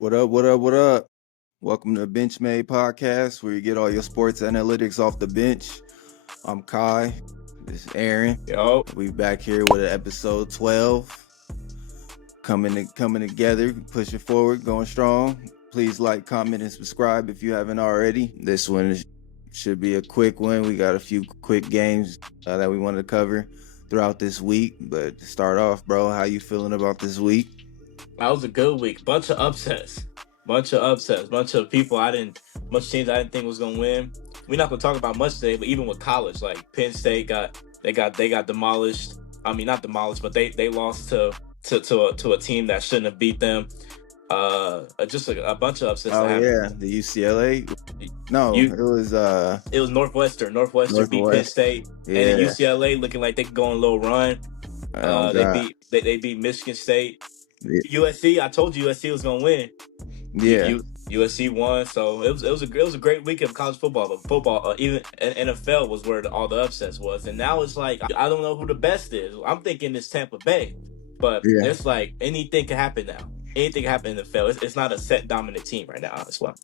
What up, what up, what up? Welcome to Benchmade Podcast, where you get all your sports analytics off the bench. I'm Kai. This is Aaron. Yo, We back here with episode 12. Coming together, pushing forward, going strong. Please like, comment, and subscribe if you haven't already. This one should be a quick one. We got a few quick games that we wanted to cover throughout this week. But to start off, bro, how you feeling about this week? that was a good week. Bunch of upsets. Bunch of people much teams I didn't think was gonna win. We're not gonna talk about much today, but even with college, like Penn State got demolished. I mean, not demolished, but they lost to a team that shouldn't have beat them. Just a bunch of upsets. Oh yeah, the UCLA. No, it was Northwestern. Northwestern beat Penn State, yeah. And then UCLA looking like they could go on a little run. They beat Michigan State. Yeah. USC. I told you USC was gonna win. Yeah, USC won, so it was a great weekend of college football. But football, even NFL was where all the upsets was, and now it's like I don't know who the best is. I'm thinking it's Tampa Bay, but It's like anything can happen now. Anything can happen in the NFL. It's not a set dominant team right now as well.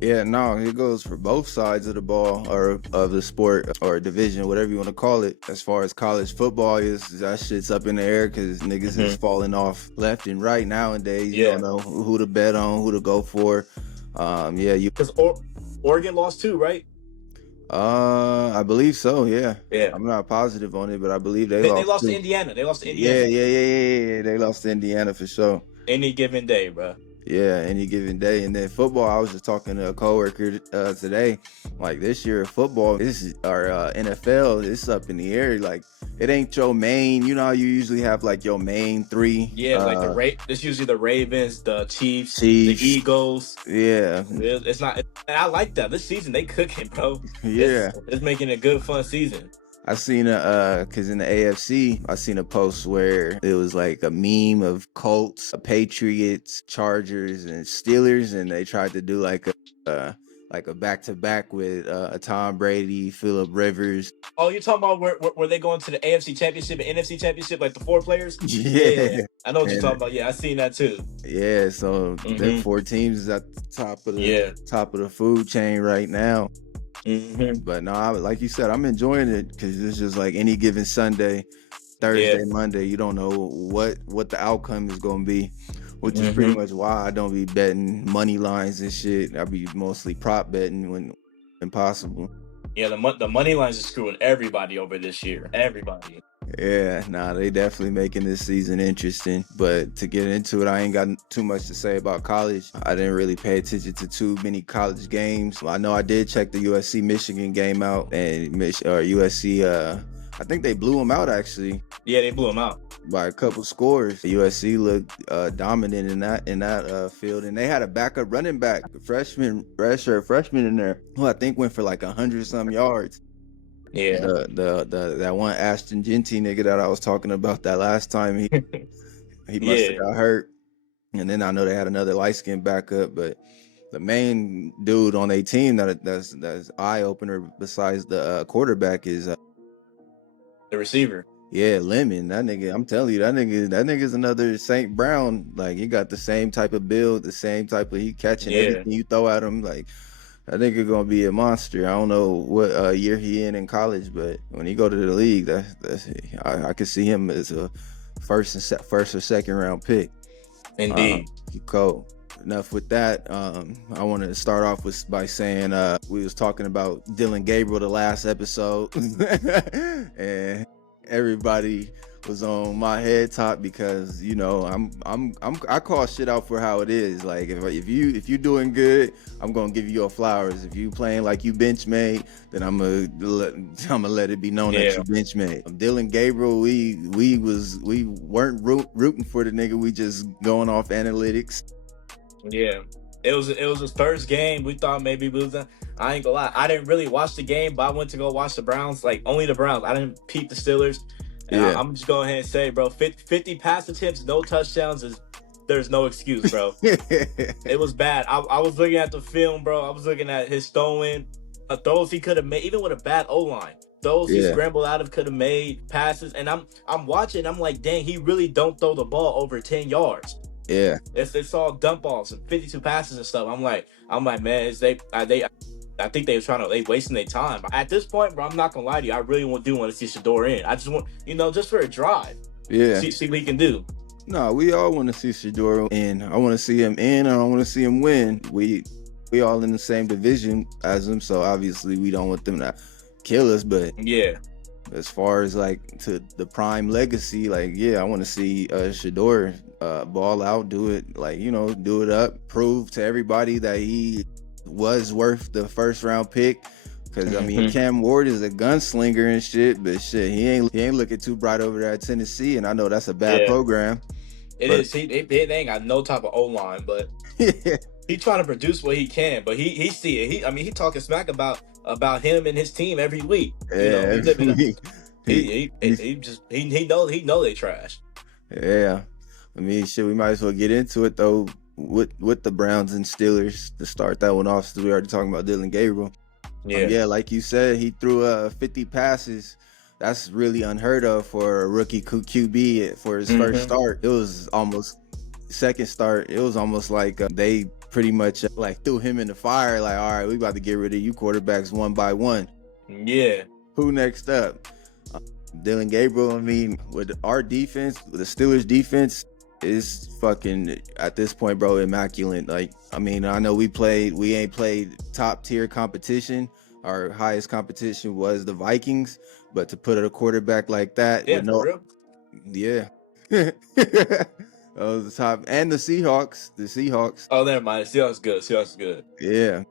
Yeah, no, it goes for both sides of the ball or of the sport or division, whatever you want to call it. As far as college football is, that shit's up in the air because niggas is falling off left and right nowadays. You don't know who to bet on, who to go for. Because Oregon lost too, right? I believe so. Yeah. Yeah. I'm not positive on it, but I believe they lost to Indiana. They lost to Indiana. Yeah. They lost to Indiana for sure. Any given day, bro. Yeah, any given day. And then football, I was just talking to a coworker today. Like this year, football, NFL, it's up in the air. Like it ain't your main. You know how you usually have like your main three. Yeah, like it's usually the Ravens, the Chiefs, the Eagles. Yeah, it's not. And I like that. This season they cooking, bro. Yeah, it's making a good fun season. I seen because in the AFC, I seen a post where it was like a meme of Colts, Patriots, Chargers, and Steelers, and they tried to do like a back-to-back with Tom Brady, Phillip Rivers. Oh, you're talking about where they going to the AFC Championship and NFC Championship, like the four players? Yeah. I know what you're talking about. Yeah, I seen that too. Yeah, so the four teams is at the top of the food chain right now. But no, like you said, I'm enjoying it because it's just like any given Sunday, Thursday, Monday, you don't know what the outcome is going to be, which is pretty much why I don't be betting money lines and shit. I be mostly prop betting when possible. Yeah, the money lines are screwing everybody over this year. Everybody. Yeah, they definitely making this season interesting. But to get into it, I ain't got too much to say about college. I didn't really pay attention to too many college games. I know I did check the USC Michigan game out, and USC, I think they blew them out actually. Yeah, they blew them out by a couple scores. The USC looked dominant in that field, and they had a backup running back, freshman in there, who I think went for like 100-some yards. Yeah, that one Ashton Genty nigga that I was talking about that last time, he must have got hurt. And then I know they had another light-skinned backup, but the main dude on their team that's eye opener besides the quarterback is the receiver. Yeah, Lemon. That nigga, I'm telling you, that nigga's another St. Brown. Like he got the same type of build, the same type of he catching everything you throw at him. Like I think it's gonna be a monster. I don't know what year he in college, but when he go to the league, I could see him as a first or second round pick. Indeed, cool. Enough with that. I want to start off by saying we was talking about Dylan Gabriel the last episode, and everybody was on my head top because I call shit out for how it is. Like if you doing good, I'm gonna give you your flowers. If you playing like you Benchmade, then I'm gonna let it be known that you Benchmade. Dylan Gabriel, we weren't rooting for the nigga. We just going off analytics. Yeah, it was his first game. We thought maybe we was. I ain't gonna lie, I didn't really watch the game, but I went to go watch the Browns. Like only the Browns. I didn't peep the Steelers. And I'm just going ahead and say, bro, 50 pass attempts, no touchdowns there's no excuse, bro. It was bad. I was looking at the film, bro. I was looking at his throws he could have made, even with a bad O-line. Those he scrambled out of could have made passes. And I'm watching, I'm like, dang, he really don't throw the ball over 10 yards. Yeah. It's all dump offs and 52 passes and stuff. I'm like, man, I think they wasting their time. At this point, bro, I'm not gonna lie to you. I really do want to see Shador in. I just want, just for a drive. Yeah. See what he can do. No, we all want to see Shador in. I want to see him in, and I want to see him win. We all in the same division as them, so obviously we don't want them to kill us. But yeah, as far as like to the prime legacy, like I want to see Shador ball out, do it do it up, prove to everybody that he was worth the first round pick. Because I mean, Cam Ward is a gunslinger and shit, but shit, he ain't looking too bright over there at Tennessee, and I know that's a bad program. It is. They ain't got no type of O line, but he trying to produce what he can. But he see it. He talking smack about him and his team every week. Yeah, he know they trash. Yeah, I mean, shit, we might as well get into it though with the Browns and Steelers to start that one off. Since we already talking about Dylan Gabriel. Yeah, like you said, he threw 50 passes. That's really unheard of for a rookie QB for his first start. It was almost second start. It was almost like they pretty much like threw him in the fire. Like, all right, we about to get rid of you quarterbacks one by one. Yeah. Who next up? Dylan Gabriel. I mean, with our defense, with the Steelers defense, is fucking at this point, bro, immaculate. Like, I mean, I know we ain't played top tier competition. Our highest competition was the Vikings, but to put a quarterback like that, for real? Yeah. The top, and the Seahawks. Oh, never mind. Seahawks good. Yeah,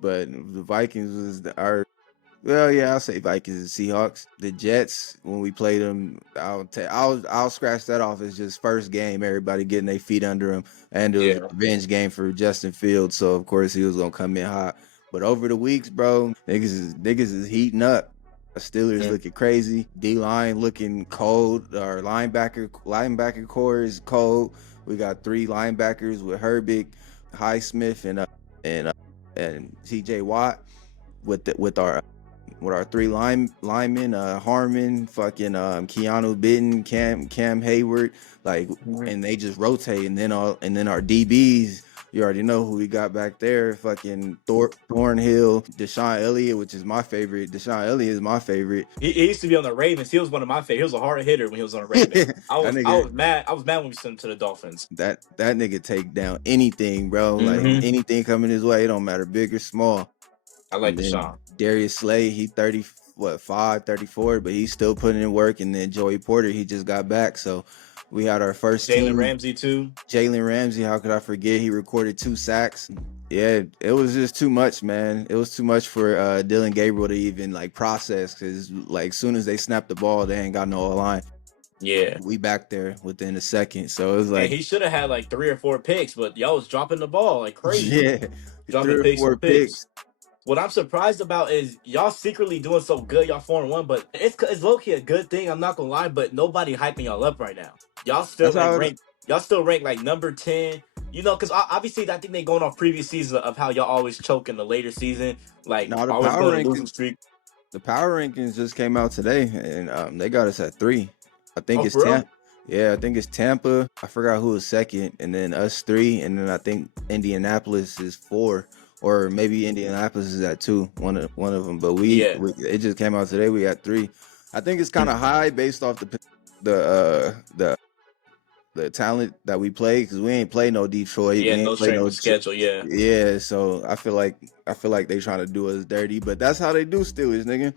but the Vikings was I'll say Vikings and Seahawks. The Jets, when we played them, I'll scratch that off as just first game. Everybody getting their feet under them, and it was a revenge game for Justin Fields. So of course he was gonna come in hot. But over the weeks, bro, niggas is heating up. The Steelers looking crazy. D-line looking cold. Our linebacker core is cold. We got 3 linebackers with Herbig, Highsmith, and T.J. Watt with our 3 linemen, Harmon, fucking Keanu Bitten, Cam Hayward, like, and they just rotate, and then our DBs. You already know who we got back there. Fucking Thornhill, Deshaun Elliott, which is my favorite. Deshaun Elliott is my favorite. He used to be on the Ravens. He was one of my favorites. He was a hard hitter when he was on the Ravens. I was mad. I was mad when we sent him to the Dolphins. That nigga take down anything, bro. Like anything coming his way, it don't matter, big or small. I like Deshaun. Darius Slay, he 35, 34, but he's still putting in work. And then Joey Porter, he just got back, so. We had our first Jalen Ramsey too. Jalen Ramsey, how could I forget? He recorded 2 sacks. Yeah, it was just too much, man. It was too much for Dylan Gabriel to even like process, because like soon as they snap the ball, they ain't got no line. Yeah, we back there within a second. So it was like, and he should have had like 3 or 4 picks, but y'all was dropping the ball like crazy. Yeah, dropping 3 or 4 picks. What I'm surprised about is y'all secretly doing so good. Y'all 4-1, but it's low-key a good thing. I'm not gonna lie, but nobody hyping y'all up right now. Y'all still rank like number 10. Because obviously I think they going off previous seasons of how y'all always choke in the later season. Like, the always going to losing streak. The power rankings just came out today, and they got us at 3. I think it's Tampa. Yeah, I think it's Tampa. I forgot who was second, and then us 3, and then I think Indianapolis is 4. Or maybe Indianapolis is at 2, one of them. But it just came out today. We got 3. I think it's kind of high based off the talent that we play, because we ain't play no Detroit. Yeah, no strength schedule. Yeah. Yeah, so I feel like they trying to do us dirty, but that's how they do Steelers, nigga.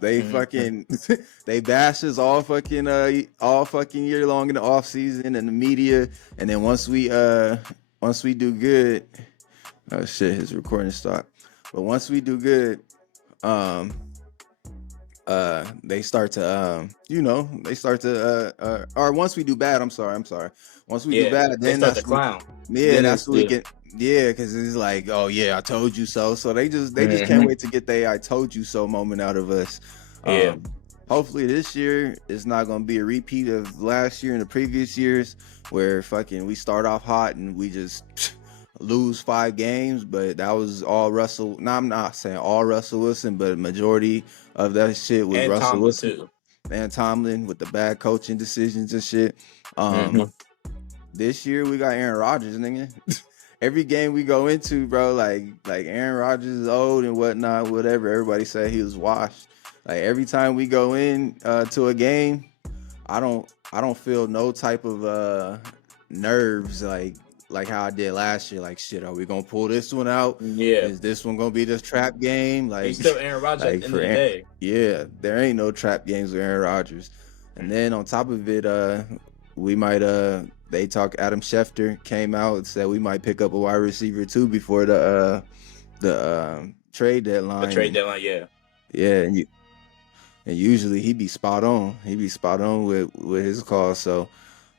They fucking they bash us all fucking year long in the off season and the media, and then once we do good. Oh shit, his recording stopped. But once we do good, they start to or once we do bad, I'm sorry. Once we do bad, then that's the clown. Yeah, that's what we get. Yeah, because it's like, oh yeah, I told you so. So they just can't wait to get their "I told you so" moment out of us. Hopefully this year it's not gonna be a repeat of last year and the previous years where fucking we start off hot and we just lose 5 games, but that was all Russell. No, I'm not saying all Russell Wilson, but a majority of that shit was Russell Tomlin Wilson too. And Tomlin with the bad coaching decisions and shit. this year we got Aaron Rodgers, nigga. Every game we go into, bro, like Aaron Rodgers is old and whatnot, whatever. Everybody said he was washed. Like every time we go in to a game, I don't feel no type of nerves like how I did last year. Like shit, are we gonna pull this one out? Yeah. Is this one gonna be this trap game? Like He's still Aaron Rodgers like at the end of the day. Yeah, there ain't no trap games with Aaron Rodgers. And then on top of it, we might they talk. Adam Schefter came out and said we might pick up a wide receiver too before the trade deadline. The trade deadline, yeah. Yeah, and usually he be spot on. He be spot on with his call. So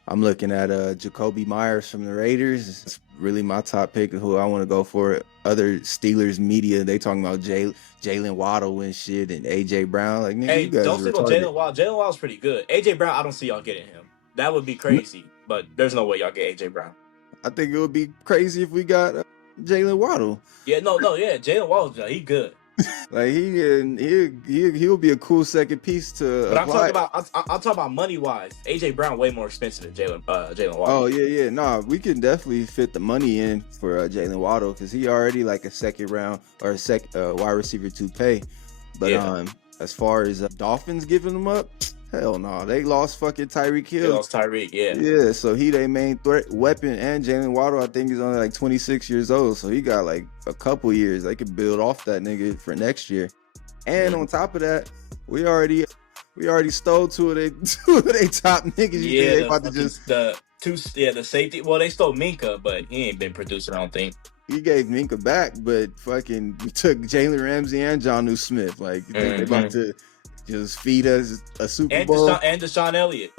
I'm looking at Jacoby Myers from the Raiders. It's really my top pick of who I want to go for. Other Steelers media, they talking about Jalen Waddle and shit and AJ Brown. Like, nigga, Hey, you guys don't sleep on retarded. Jalen Waddle. Jalen Waddle's pretty good. AJ Brown, I don't see y'all getting him. That would be crazy, but there's no way y'all get AJ Brown. I think it would be crazy if we got Jalen Waddle. Yeah, yeah, Jalen Waddle, he good. Like he'll be a cool second piece to. But apply. I'm talking about money wise. AJ Brown way more expensive than Jalen Waddle. Oh yeah. Nah, we can definitely fit the money in for Jalen Waddle because he already like a second round or a wide receiver to pay. But as far as Dolphins giving him up, hell no. They lost fucking Tyreek Hill. They lost Tyreek, yeah. Yeah, so he their main threat weapon, and Jalen Waddle I think he's only like 26 years old, so he got like a couple years. They could build off that nigga for next year. And on top of that, we already stole two of their top niggas. Yeah, they about to just the safety. Well, they stole Minka, but he ain't been producing, I don't think. He gave Minka back, but fucking took Jalen Ramsey and Jonnu Smith. Like they about to just feed us a Super Bowl. And Deshaun Elliott.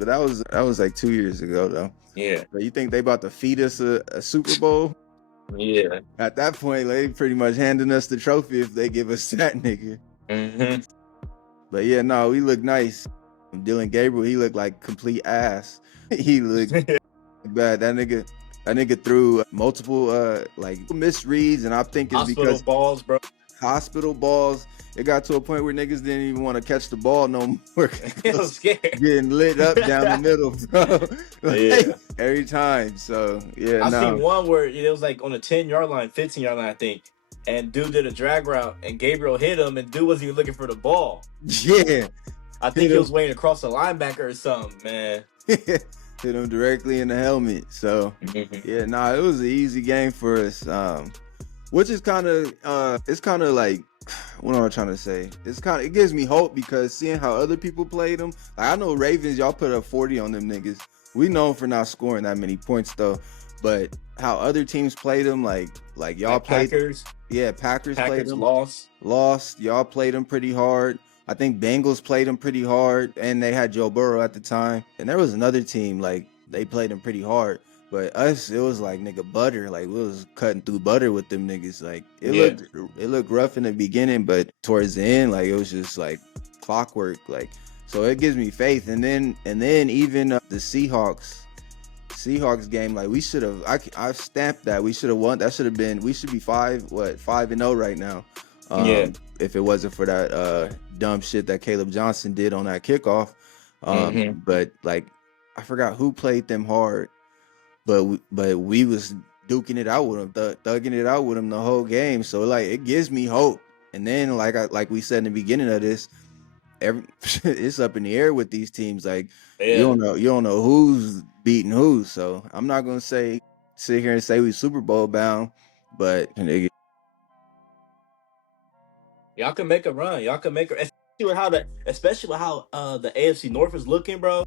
But that was like 2 years ago though. Yeah. But you think they about to feed us a Super Bowl? Yeah. At that point, they pretty much handing us the trophy if they give us that nigga. Mm-hmm. But yeah, no, we look nice. Dylan Gabriel, he looked like complete ass. He looked bad. That nigga threw multiple like misreads, and I think it's because balls, bro. Hospital balls. It got to a point where niggas didn't even want to catch the ball no more. I was scared. Getting lit up down the middle, bro. Like, every time. So yeah, I seen one where it was like on the 10-yard line, 15-yard line, I think. And dude did a drag route, and Gabriel hit him, and dude wasn't even looking for the ball. Yeah. I think he was waiting across the linebacker or something, man. Hit him directly in the helmet. So yeah, nah, it was an easy game for us. Which is kind of it's kind of like, what am I trying to say? It gives me hope because seeing how other people played them. Like I know Ravens, y'all put up 40 on them niggas. We known for not scoring that many points though. But how other teams played them, like y'all like played Packers. Yeah, Packers played them. Lost. Y'all played them pretty hard. I think Bengals played them pretty hard, and they had Joe Burrow at the time. And there was another team like they played them pretty hard. But us, it was like nigga butter. Like we was cutting through butter with them niggas. Like it looked rough in the beginning, but towards the end, like it was just like clockwork. Like so, it gives me faith. And then even the Seahawks game, like we should have. I stamped that we should have won. That should have been. We should be 5-0 right now. If it wasn't for that dumb shit that Caleb Johnson did on that kickoff. But like I forgot who played them hard. But we was duking it out with him, thugging it out with him the whole game. So like it gives me hope. And then like we said in the beginning of this, it's up in the air with these teams. Like you don't know who's beating who. So I'm not gonna sit here and say we Super Bowl bound, but y'all can make a run. Y'all can make especially with how the AFC North is looking, bro.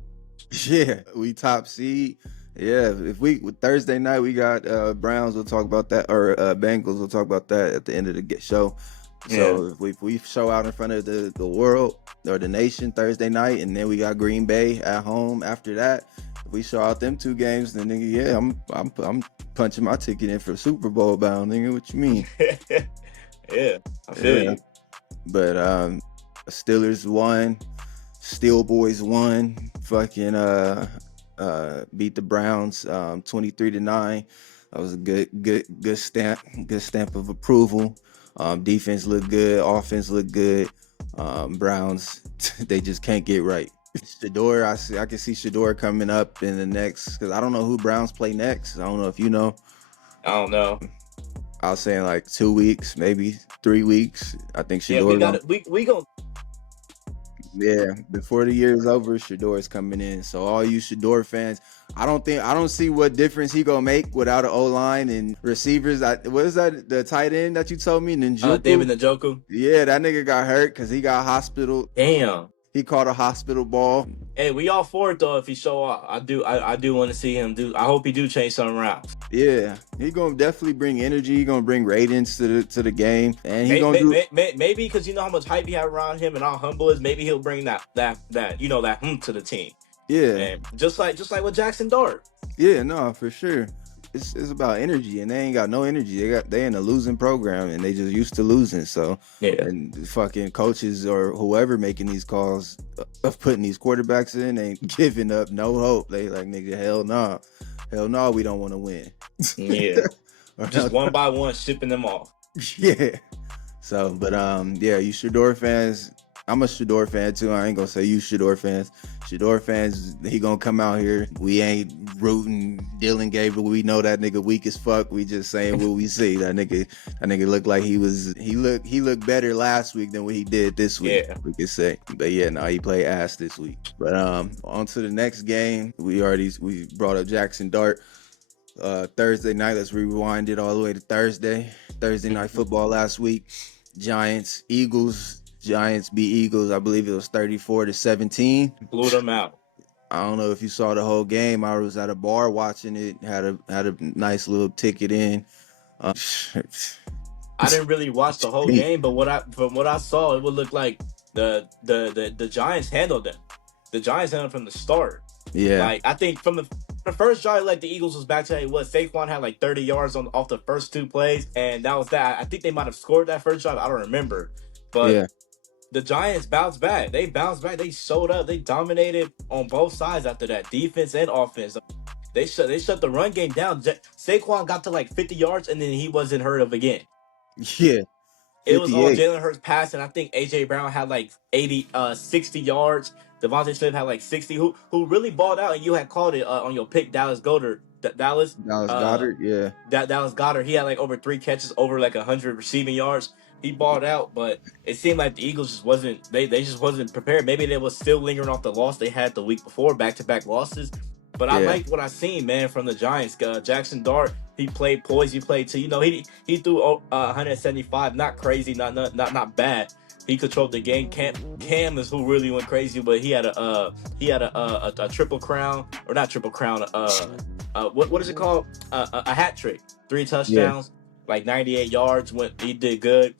Yeah, we top seed. Yeah, with Thursday night we got Browns. We'll talk about that, or Bengals. We'll talk about that at the end of the show. So if we show out in front of the world or the nation Thursday night, and then we got Green Bay at home after that. If we show out them two games, then nigga, yeah, I'm punching my ticket in for Super Bowl bound, nigga. What you mean? Yeah, I feel you. But Steelers won, Steel Boys won. Fucking beat the Browns 23-9. That was a good stamp of approval. Defense looked good, offense looked good. Browns, they just can't get right. Shador, I can see Shador coming up in the next, because I don't know who Browns play next. I don't know if you know. I don't know. I was saying like 2 weeks, maybe 3 weeks. I think Yeah, Shador. we got it. We go. Yeah, before the year is over, Shador is coming in. So all you Shador fans, I don't see what difference he gonna make without an O line and receivers. What is that? The tight end that you told me, David Njoku? Njoku. Yeah, that nigga got hurt because he got hospital. Damn. He caught a hospital ball. Hey, we all for it though. If he show up, I do want to see him do. I hope he do change something around. Yeah, he gonna definitely bring energy. He gonna bring ratings to the game, and he gonna do. Maybe because you know how much hype he have around him and how humble is. Maybe he'll bring that to the team. Yeah, and just like with Jackson Dart. Yeah, no, for sure. It's about energy, and they ain't got no energy. They in a losing program, and they just used to losing. So yeah, and fucking coaches or whoever making these calls of putting these quarterbacks in ain't giving up no hope. They like, nigga, hell no, we don't want to win. Yeah, just one by one shipping them off. Yeah. So, but yeah, you Shador fans. I'm a Shador fan too. I ain't gonna say you Shador fans. Shador fans, he gonna come out here. We ain't rooting Dylan Gabriel. We know that nigga weak as fuck. We just saying what we see. That nigga looked like he looked better last week than what he did this week. Yeah. We could say. But yeah, no, he played ass this week. But on to the next game. We brought up Jackson Dart. Thursday night. Let's rewind it all the way to Thursday. Thursday night football last week. Giants, Eagles. Giants beat Eagles. I believe it was 34-17. Blew them out. I don't know if you saw the whole game. I was at a bar watching it. Had a nice little ticket in. I didn't really watch the whole game, but from what I saw, it would look like the Giants handled them. The Giants handled from the start. Yeah. Like I think from the first drive, like the Eagles was back to Saquon had like 30 yards off the first 2 plays, and that was that. I think they might have scored that first drive. I don't remember, but. Yeah. The Giants bounced back. They bounced back. They showed up. They dominated on both sides after that, defense and offense. They shut the run game down. Saquon got to like 50 yards, and then he wasn't heard of again. Yeah. 58. It was all Jalen Hurts passing. I think A.J. Brown had like 60 yards. Devontae Smith had like 60. Who really balled out, and you had called it on your pick, Dallas Goedert. Dallas Goedert, yeah. Dallas Goedert. He had like over 3 catches, over like 100 receiving yards. He balled out, but it seemed like the Eagles just wasn't. They just wasn't prepared. Maybe they was still lingering off the loss they had the week before, back-to-back losses. But I liked what I seen, man, from the Giants. Jackson Dart, he played poise. He played too. You know, he threw 175. Not crazy, not bad. He controlled the game. Cam is who really went crazy, but he had a triple crown, or not triple crown. What is it called? A hat trick. 3 touchdowns. Yeah. Like 98 yards. He did good.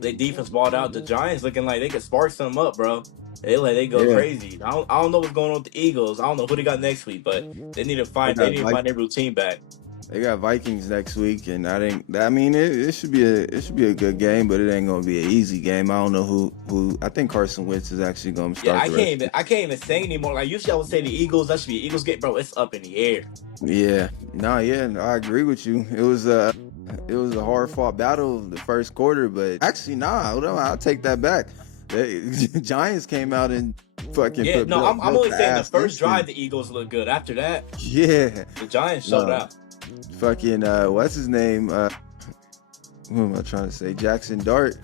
They defense balled out. The Giants looking like they could spark something up, bro. They go crazy. I don't know what's going on with the Eagles. I don't know who they got next week, but they need to find their routine back. They got Vikings next week, and it should be a good game, but it ain't gonna be an easy game. I don't know who. I think Carson Wentz is actually gonna start. Yeah, I can't even say anymore. Like usually I would say the Eagles. That should be an Eagles game, bro. It's up in the air. Yeah, I agree with you. It was a hard fought battle the first quarter, but actually, I'll take that back. The Giants came out and fucking. Yeah, I'm only saying the first drive the Eagles looked good. After that, the Giants showed out. Fucking what's his name? Who am I trying to say? Jackson Dart.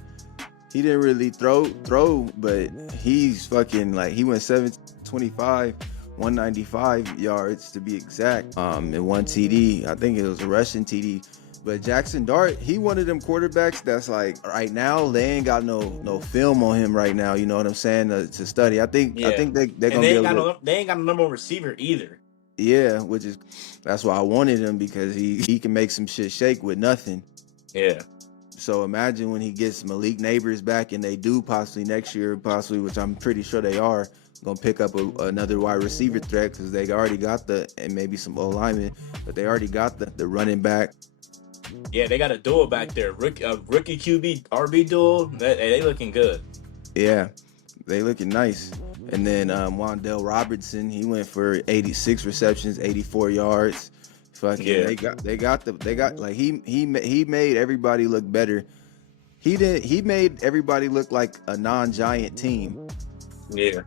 He didn't really throw, but he's fucking like he went 725, 195 yards to be exact. And 1 TD. I think it was a rushing TD. But Jackson Dart, he one of them quarterbacks that's like right now they ain't got no film on him right now. You know what I'm saying to study. I think they're gonna they ain't got a number 1 receiver either. Yeah, that's why I wanted him, because he can make some shit shake with nothing. Yeah. So imagine when he gets Malik Neighbors back, and they do possibly next year, which I'm pretty sure they are, gonna pick up another wide receiver threat, because they already got and maybe some O-linemen, but they already got the running back. Yeah, they got a duo back there, rookie QB RB duo. They looking good. Yeah, they looking nice. And then Wan'Dale Robertson, he went for 86 receptions, 84 yards. Fucking, yeah. They got like he made everybody look better. He made everybody look like a non-Giant team. Yeah.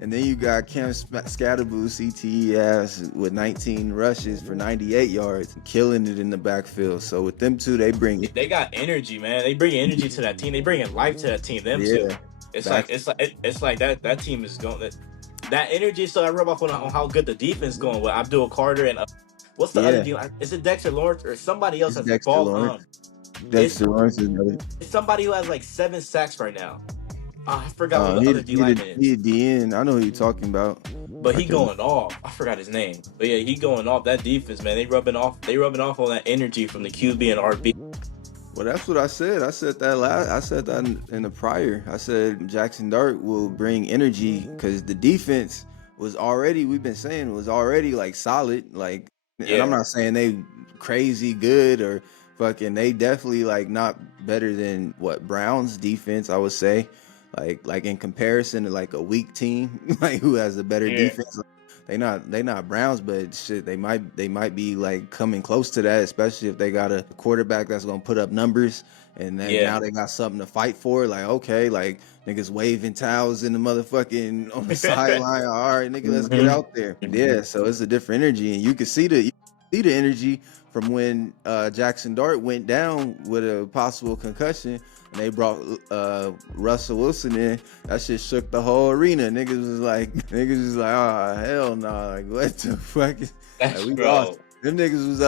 And then you got Cam Scatterboo, CTE ass, with 19 rushes for 98 yards, killing it in the backfield. So with them two, they got energy, man. They bring energy to that team. They bring life to that team. Them two. It's like that team is going. That energy still I rub off on how good the defense is going with Abdul Carter and what's the other deal? Is it Dexter Lawrence or somebody else? It's That's Dexter Lawrence. Dexter Lawrence is another. It's somebody who has like 7 sacks right now. I forgot what the other D lineman is. He at the end. I know who you're talking about. But he going off. I forgot his name. But yeah, he going off. That defense, man. They rubbing off on that energy from the QB and RB. Well, that's what I said. I said that in the prior. I said Jackson Dart will bring energy because the defense was already, we've been saying, was already like solid. Like, and I'm not saying they crazy good or fucking, they definitely like not better than what Browns defense, I would say. Like in comparison to like a weak team, like who has a better defense. They not Browns, but shit, they might be like coming close to that, especially if they got a quarterback that's gonna put up numbers, and then now they got something to fight for. Like, okay, like niggas waving towels in the motherfucking on the sideline. All right, nigga, let's get out there. Yeah, so it's a different energy, and you can see the energy from when Jackson Dart went down with a possible concussion. And they brought Russell Wilson in. That shit shook the whole arena. Niggas was like, oh hell no, like what the fuck? Like, we lost. Them niggas was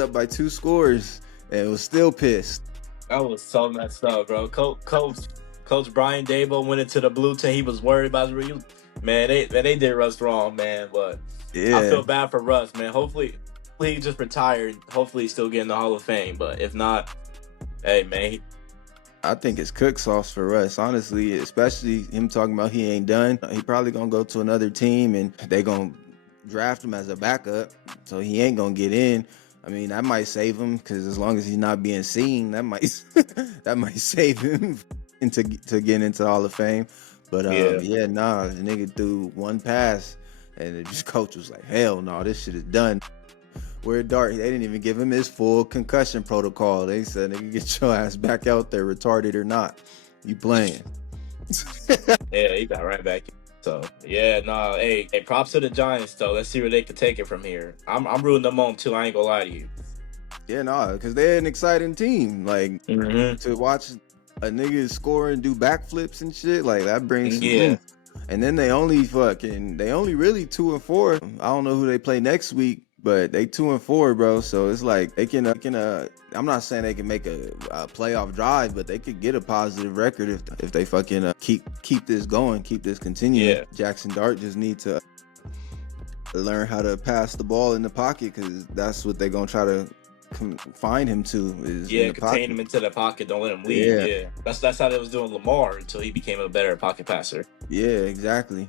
up by 2 scores and was still pissed. That was so messed up, bro. Coach Brian Dable went into the blue team. He was worried about it. Man, they did Russ wrong, man. But I feel bad for Russ, man. Hopefully he just retired. Hopefully he's still getting the Hall of Fame. But if not, hey man. I think it's cook sauce for Russ, honestly, especially him talking about he ain't done. He probably gonna go to another team and they gonna draft him as a backup, so he ain't gonna get in. I mean, that might save him because as long as he's not being seen, that might save him to get into the Hall of Fame. But the nigga threw one pass and the coach was like, hell no, this shit is done. Where Dart, they didn't even give him his full concussion protocol. They said, nigga, get your ass back out there, retarded or not. You playing. Yeah, he got right back. So, hey, props to the Giants, though. Let's see where they can take it from here. I'm rooting them on, too. I ain't gonna lie to you. Yeah, because they're an exciting team. Like, to watch a nigga score and do backflips and shit, like, that brings some oomph. And then they only really 2-4. I don't know who they play next week. But they 2-4, bro. So it's like they can. I'm not saying they can make a playoff drive, but they could get a positive record if they fucking keep this going, keep this continuing. Yeah. Jackson Dart just need to learn how to pass the ball in the pocket because that's what they're gonna try to confine him to. Contain him into the pocket. Don't let him leave. Yeah. That's how they was doing Lamar until he became a better pocket passer. Yeah, exactly.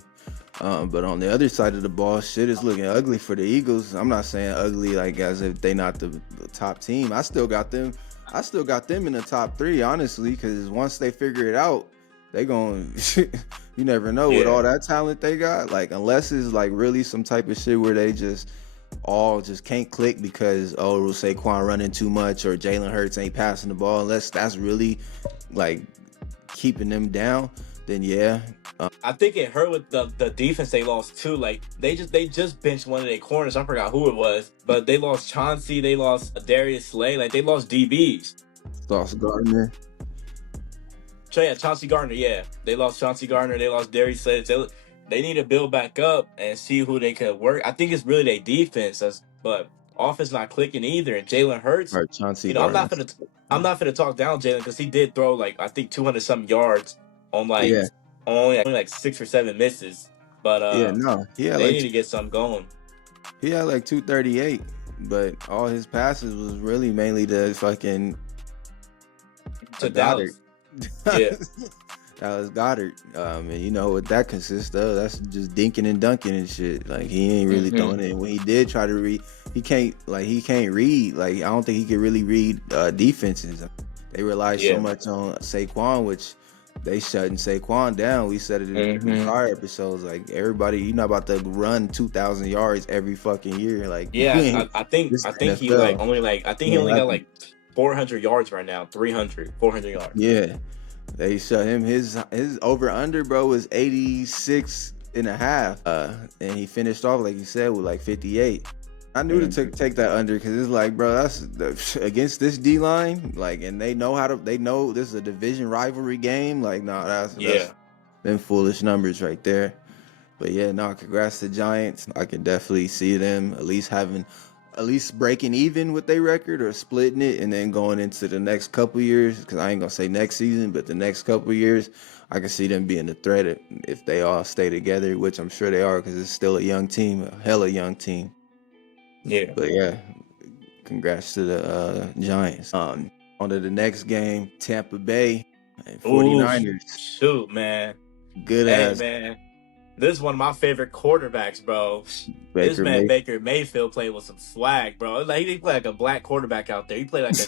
But on the other side of the ball, shit is looking ugly for the Eagles. I'm not saying ugly like as if they not the top team. I still got them in the top 3, honestly, because once they figure it out, they going you never know with all that talent they got. Like unless it's like really some type of shit where they just can't click because Saquon running too much or Jalen Hurts ain't passing the ball. Unless that's really like keeping them down, then I think it hurt with the defense they lost too. Like they just benched one of their corners. I forgot who it was, but they lost Chauncey. They lost Darius Slay. Like they lost DBs. Lost Gardner. Chauncey Gardner. Yeah, they lost Chauncey Gardner. They lost Darius Slay. They need to build back up and see who they could work. I think it's really their defense, but offense not clicking either. And Jalen Hurts. Right, Chauncey. Gardner. I'm not gonna talk down Jalen because he did throw like I think 200 something yards on only like 6 or 7 misses, but they need to get something going. He had like 238, but all his passes was really mainly to fucking Goddard. Yeah, Dallas Goddard. And you know what that consists of? That's just dinking and dunking and shit. Like he ain't really throwing it. When he did try to read, he can't read. Like I don't think he could really read defenses. They rely so much on Saquon, which. They shutting Saquon down. We said it in prior episodes. Like everybody, you're not about to run 2,000 yards every fucking year. Like I think he only got like 400 yards right now. 400 yards. Yeah, they shut him. His over under, bro, was 86 and a half. And he finished off, like you said, with like 58. I knew to take that under because it's like, bro, that's against this D line, like, and they know this is a division rivalry game. Like, no, that's them foolish numbers right there. But yeah, no, congrats to Giants. I can definitely see them at least breaking even with their record or splitting it, and then going into the next couple years. Because I ain't gonna say next season, but the next couple years, I can see them being a threat if they all stay together, which I'm sure they are, because it's still a young team, a hella young team. Yeah. But yeah, congrats to the Giants. On to the next game, Tampa Bay and 49ers. Ooh, shoot, man. Good Hey, man. This is one of my favorite quarterbacks, bro. Baker Mayfield played with some swag, bro. Like he played like a black quarterback out there. He played like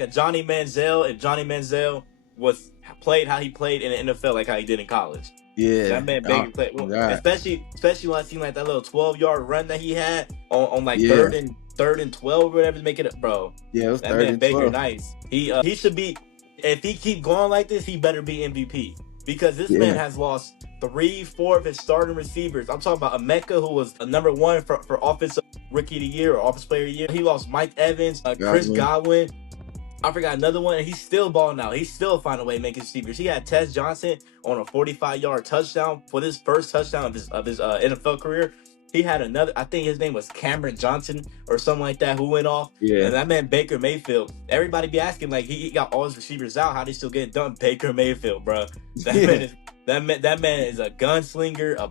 a Johnny Manziel, and Johnny Manziel played how he played in the NFL, like how he did in college. Yeah, that man Baker played, especially when I seen like that little 12-yard run that he had on like third and 12 or whatever to make it up, bro. Yeah, it was that third man and Baker 12. Nice. He should be, if he keep going like this, he better be MVP. Because this man has lost 3-4 of his starting receivers. I'm talking about Emeka, who was a number 1 for offensive rookie of the year or offensive player of the year. He lost Mike Evans, Chris Godwin. I forgot another one, and he's still balling out. He's still finding a way to make his receivers. He had Tez Johnson on a 45-yard touchdown for his first touchdown of his NFL career. He had another, I think his name was Cameron Johnson or something like that, who went off. Yeah. And that man Baker Mayfield, everybody be asking, like, he got all his receivers out. How they still get done? Baker Mayfield, bro. That man is a gunslinger,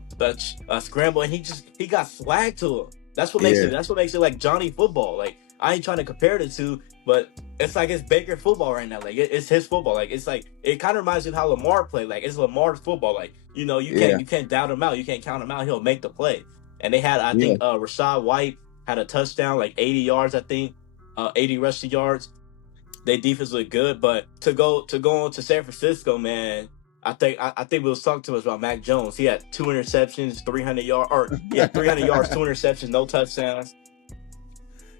a scramble, and he got swag to him. That's what makes it like Johnny football. Like, I ain't trying to compare the two, but it's like it's Baker football right now. Like it's his football. Like it's like it kind of reminds me of how Lamar played. Like it's Lamar's football. Like you can't doubt him out. You can't count him out. He'll make the play. And they had, I think, Rashad White had a touchdown, like 80 yards. I think 80 rushing yards. Their defense looked good, but to go on to San Francisco, man. I think we was talking to us about Mac Jones. He had 2 interceptions, 300 yards, 300 yards, 2 interceptions, no touchdowns.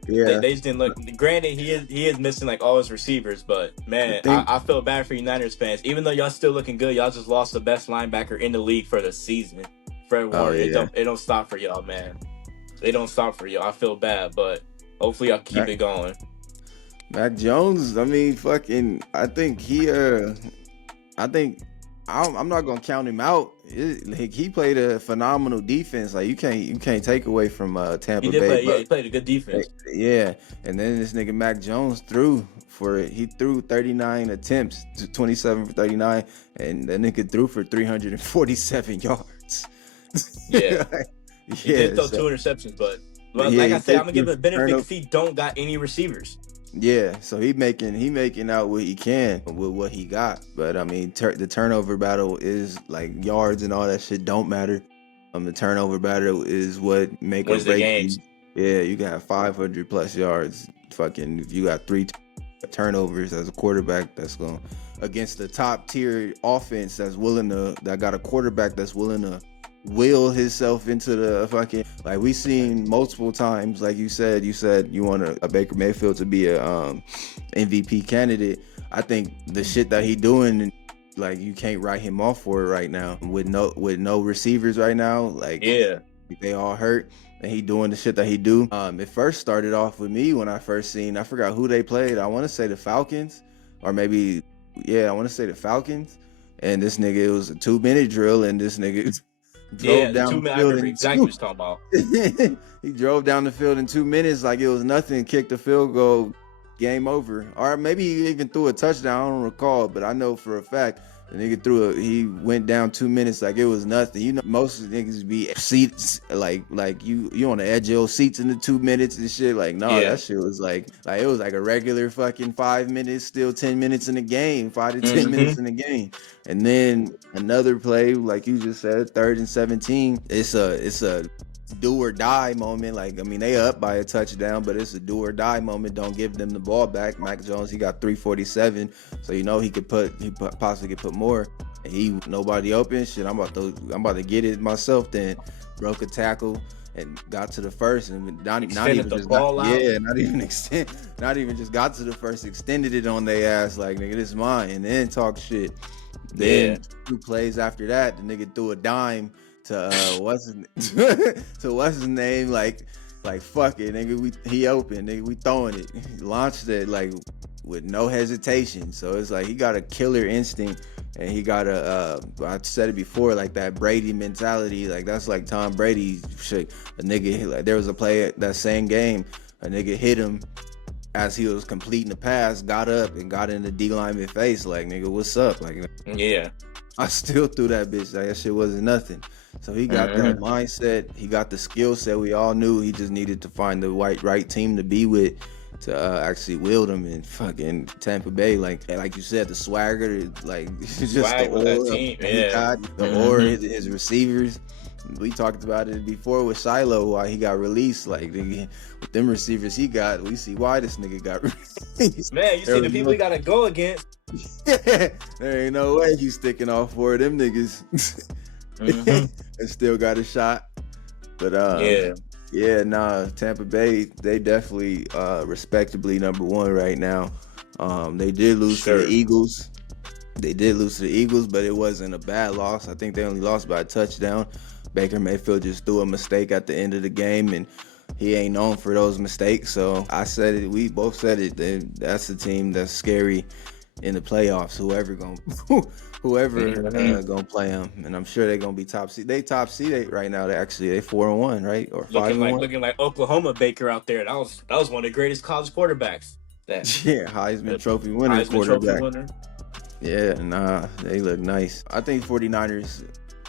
Yeah, they just didn't look. Granted, he is missing like all his receivers, but man, I feel bad for you Niners fans. Even though y'all still looking good, y'all just lost the best linebacker in the league for the season. Fred Warner, it don't stop for y'all, man. It don't stop for y'all. I feel bad, but hopefully y'all keep it going. Mac Jones, I mean, I'm not gonna count him out. He played a phenomenal defense. Like you can't take away from Tampa Bay. He played a good defense. Yeah, and then this nigga Mac Jones threw 39 attempts, 27 for 39, and that nigga threw for 347 yards. Yeah, he did throw 2 interceptions, but like I said, I'm gonna give him the benefit because he don't got any receivers. Yeah, so he making out what he can with what he got. But I mean, the turnover battle is like yards and all that shit don't matter. The turnover battle is what make or break games. Yeah, you got 500 plus yards. Fucking, if you got 3 turnovers as a quarterback, that's going against the top tier offense that got a quarterback that's willing to will himself into the fucking, like we seen multiple times. Like you said you want a Baker Mayfield to be a MVP candidate. I think the shit that he doing, like you can't write him off for it right now with no receivers right now. Like they all hurt, and he doing the shit that he do. It first started off with me when I forgot who they played. I want to say the Falcons, or maybe I want to say the Falcons. And this nigga, it was a 2-minute drill, and this nigga drove down the field. I remember exactly what you're talking about. He drove down the field in 2 minutes like it was nothing, kicked the field goal, game over. Or maybe he even threw a touchdown, I don't recall, but I know for a fact the nigga he went down 2 minutes like it was nothing. You know, most of the niggas be seats like you on the edge of your seats in the 2 minutes and shit. Like, no, that shit was like it was like a regular fucking 5 minutes, still 10 minutes in the game, 5 to 10 minutes in the game. And then another play, like you just said, 3rd and 17. It's a do or die moment. Like, I mean, they up by a touchdown, but it's a do or die moment. Don't give them the ball back. Mac Jones, he got 347, so you know he possibly could put more. And nobody open. Shit, I'm about to get it myself. Then broke a tackle and got to the first, and not even just got to the first, extended it on their ass like, nigga, this is mine, and then talk shit. Then 2 plays after that, the nigga threw a dime to what's his name, like fuck it, nigga, he open, nigga, we throwing it. He launched it like with no hesitation. So it's like he got a killer instinct, and he got I said it before, like that Brady mentality. Like that's like Tom Brady shit. A nigga, like there was a play that same game, a nigga hit him as he was completing the pass, got up and got in the D lineman face, like, nigga, what's up? Like, yeah, I still threw that bitch. Like, that shit wasn't nothing. So he got that mindset. He got the skill set. We all knew he just needed to find the right team to be with to actually wield him in fucking Tampa Bay. Like you said, the swagger, like just swag the with that aura team, he got, the aura, his receivers. We talked about it before with Shiloh, why he got released. Like, with them receivers he got, we see why this nigga got released. Man, you see the people he got to go against. There ain't no way he's sticking off four of them niggas and still got a shot. But Tampa Bay, they definitely respectably number one right now. They did lose to the Eagles. But it wasn't a bad loss. I think they only lost by a touchdown. Baker Mayfield just threw a mistake at the end of the game, and he ain't known for those mistakes. So I said it. We both said it. That's the team that's scary in the playoffs. Whoever gonna play them, and I'm sure they're gonna be top seed. They top seed right now. They 4-1, right, or 5-1. Looking like Oklahoma Baker out there. That was one of the greatest college quarterbacks. Heisman Trophy winner quarterback. Yeah, they look nice. I think 49ers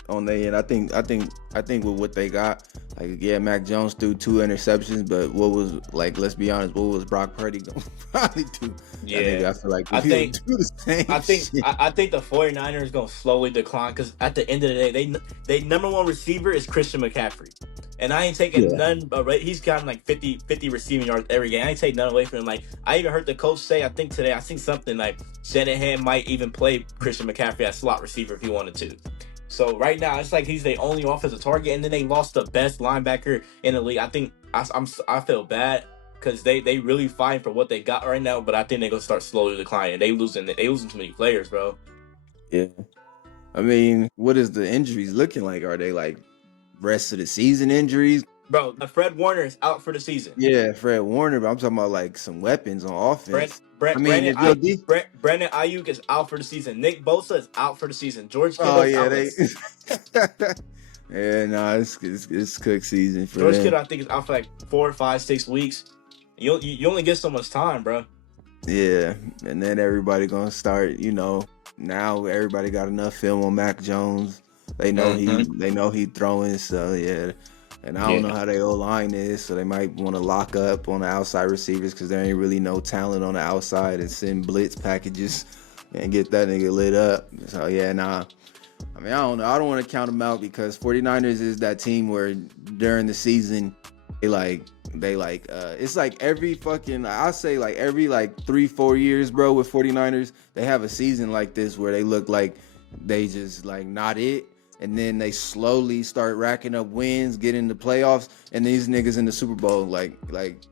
on their end. I think with what they got, like, Mac Jones threw 2 interceptions, but what was, like, let's be honest, what was Brock Purdy gonna probably do? Yeah, I feel like I think do the same I think the 49ers gonna slowly decline, because at the end of the day, they number one receiver is Christian McCaffrey. And I ain't taking none. He's gotten like 50 receiving yards every game. I ain't taking none away from him. Like, I even heard the coach say, I think today, I seen something like Shanahan might even play Christian McCaffrey as slot receiver if he wanted to. So right now, it's like he's the only offensive target, and then they lost the best linebacker in the league. I think I feel bad because they really fighting for what they got right now, but I think they're gonna start slowly declining. They losing too many players, bro. Yeah, I mean, what is the injuries looking like? Are they like rest of the season injuries? Bro, Fred Warner is out for the season. Yeah, Fred Warner, but I'm talking about like some weapons on offense. Brandon Ayuk is out for the season. Nick Bosa is out for the season. George Kittle is out. It's cook season for George them. Kittle, I think, is out for like 4, 5, 6 weeks. You only get so much time, bro. Yeah, and then everybody gonna start. Now everybody got enough film on Mac Jones. They know he throwing. So yeah. And I don't know how they O-line is, so they might want to lock up on the outside receivers because there ain't really no talent on the outside, and send blitz packages and get that nigga lit up. So, yeah, nah. I mean, I don't know. I don't want to count them out because 49ers is that team where during the season, it's like every fucking, I'll say like every like 3-4 years, bro, with 49ers, they have a season like this where they look like they just like not it. And then they slowly start racking up wins, get into playoffs, and these niggas in the Super Bowl, like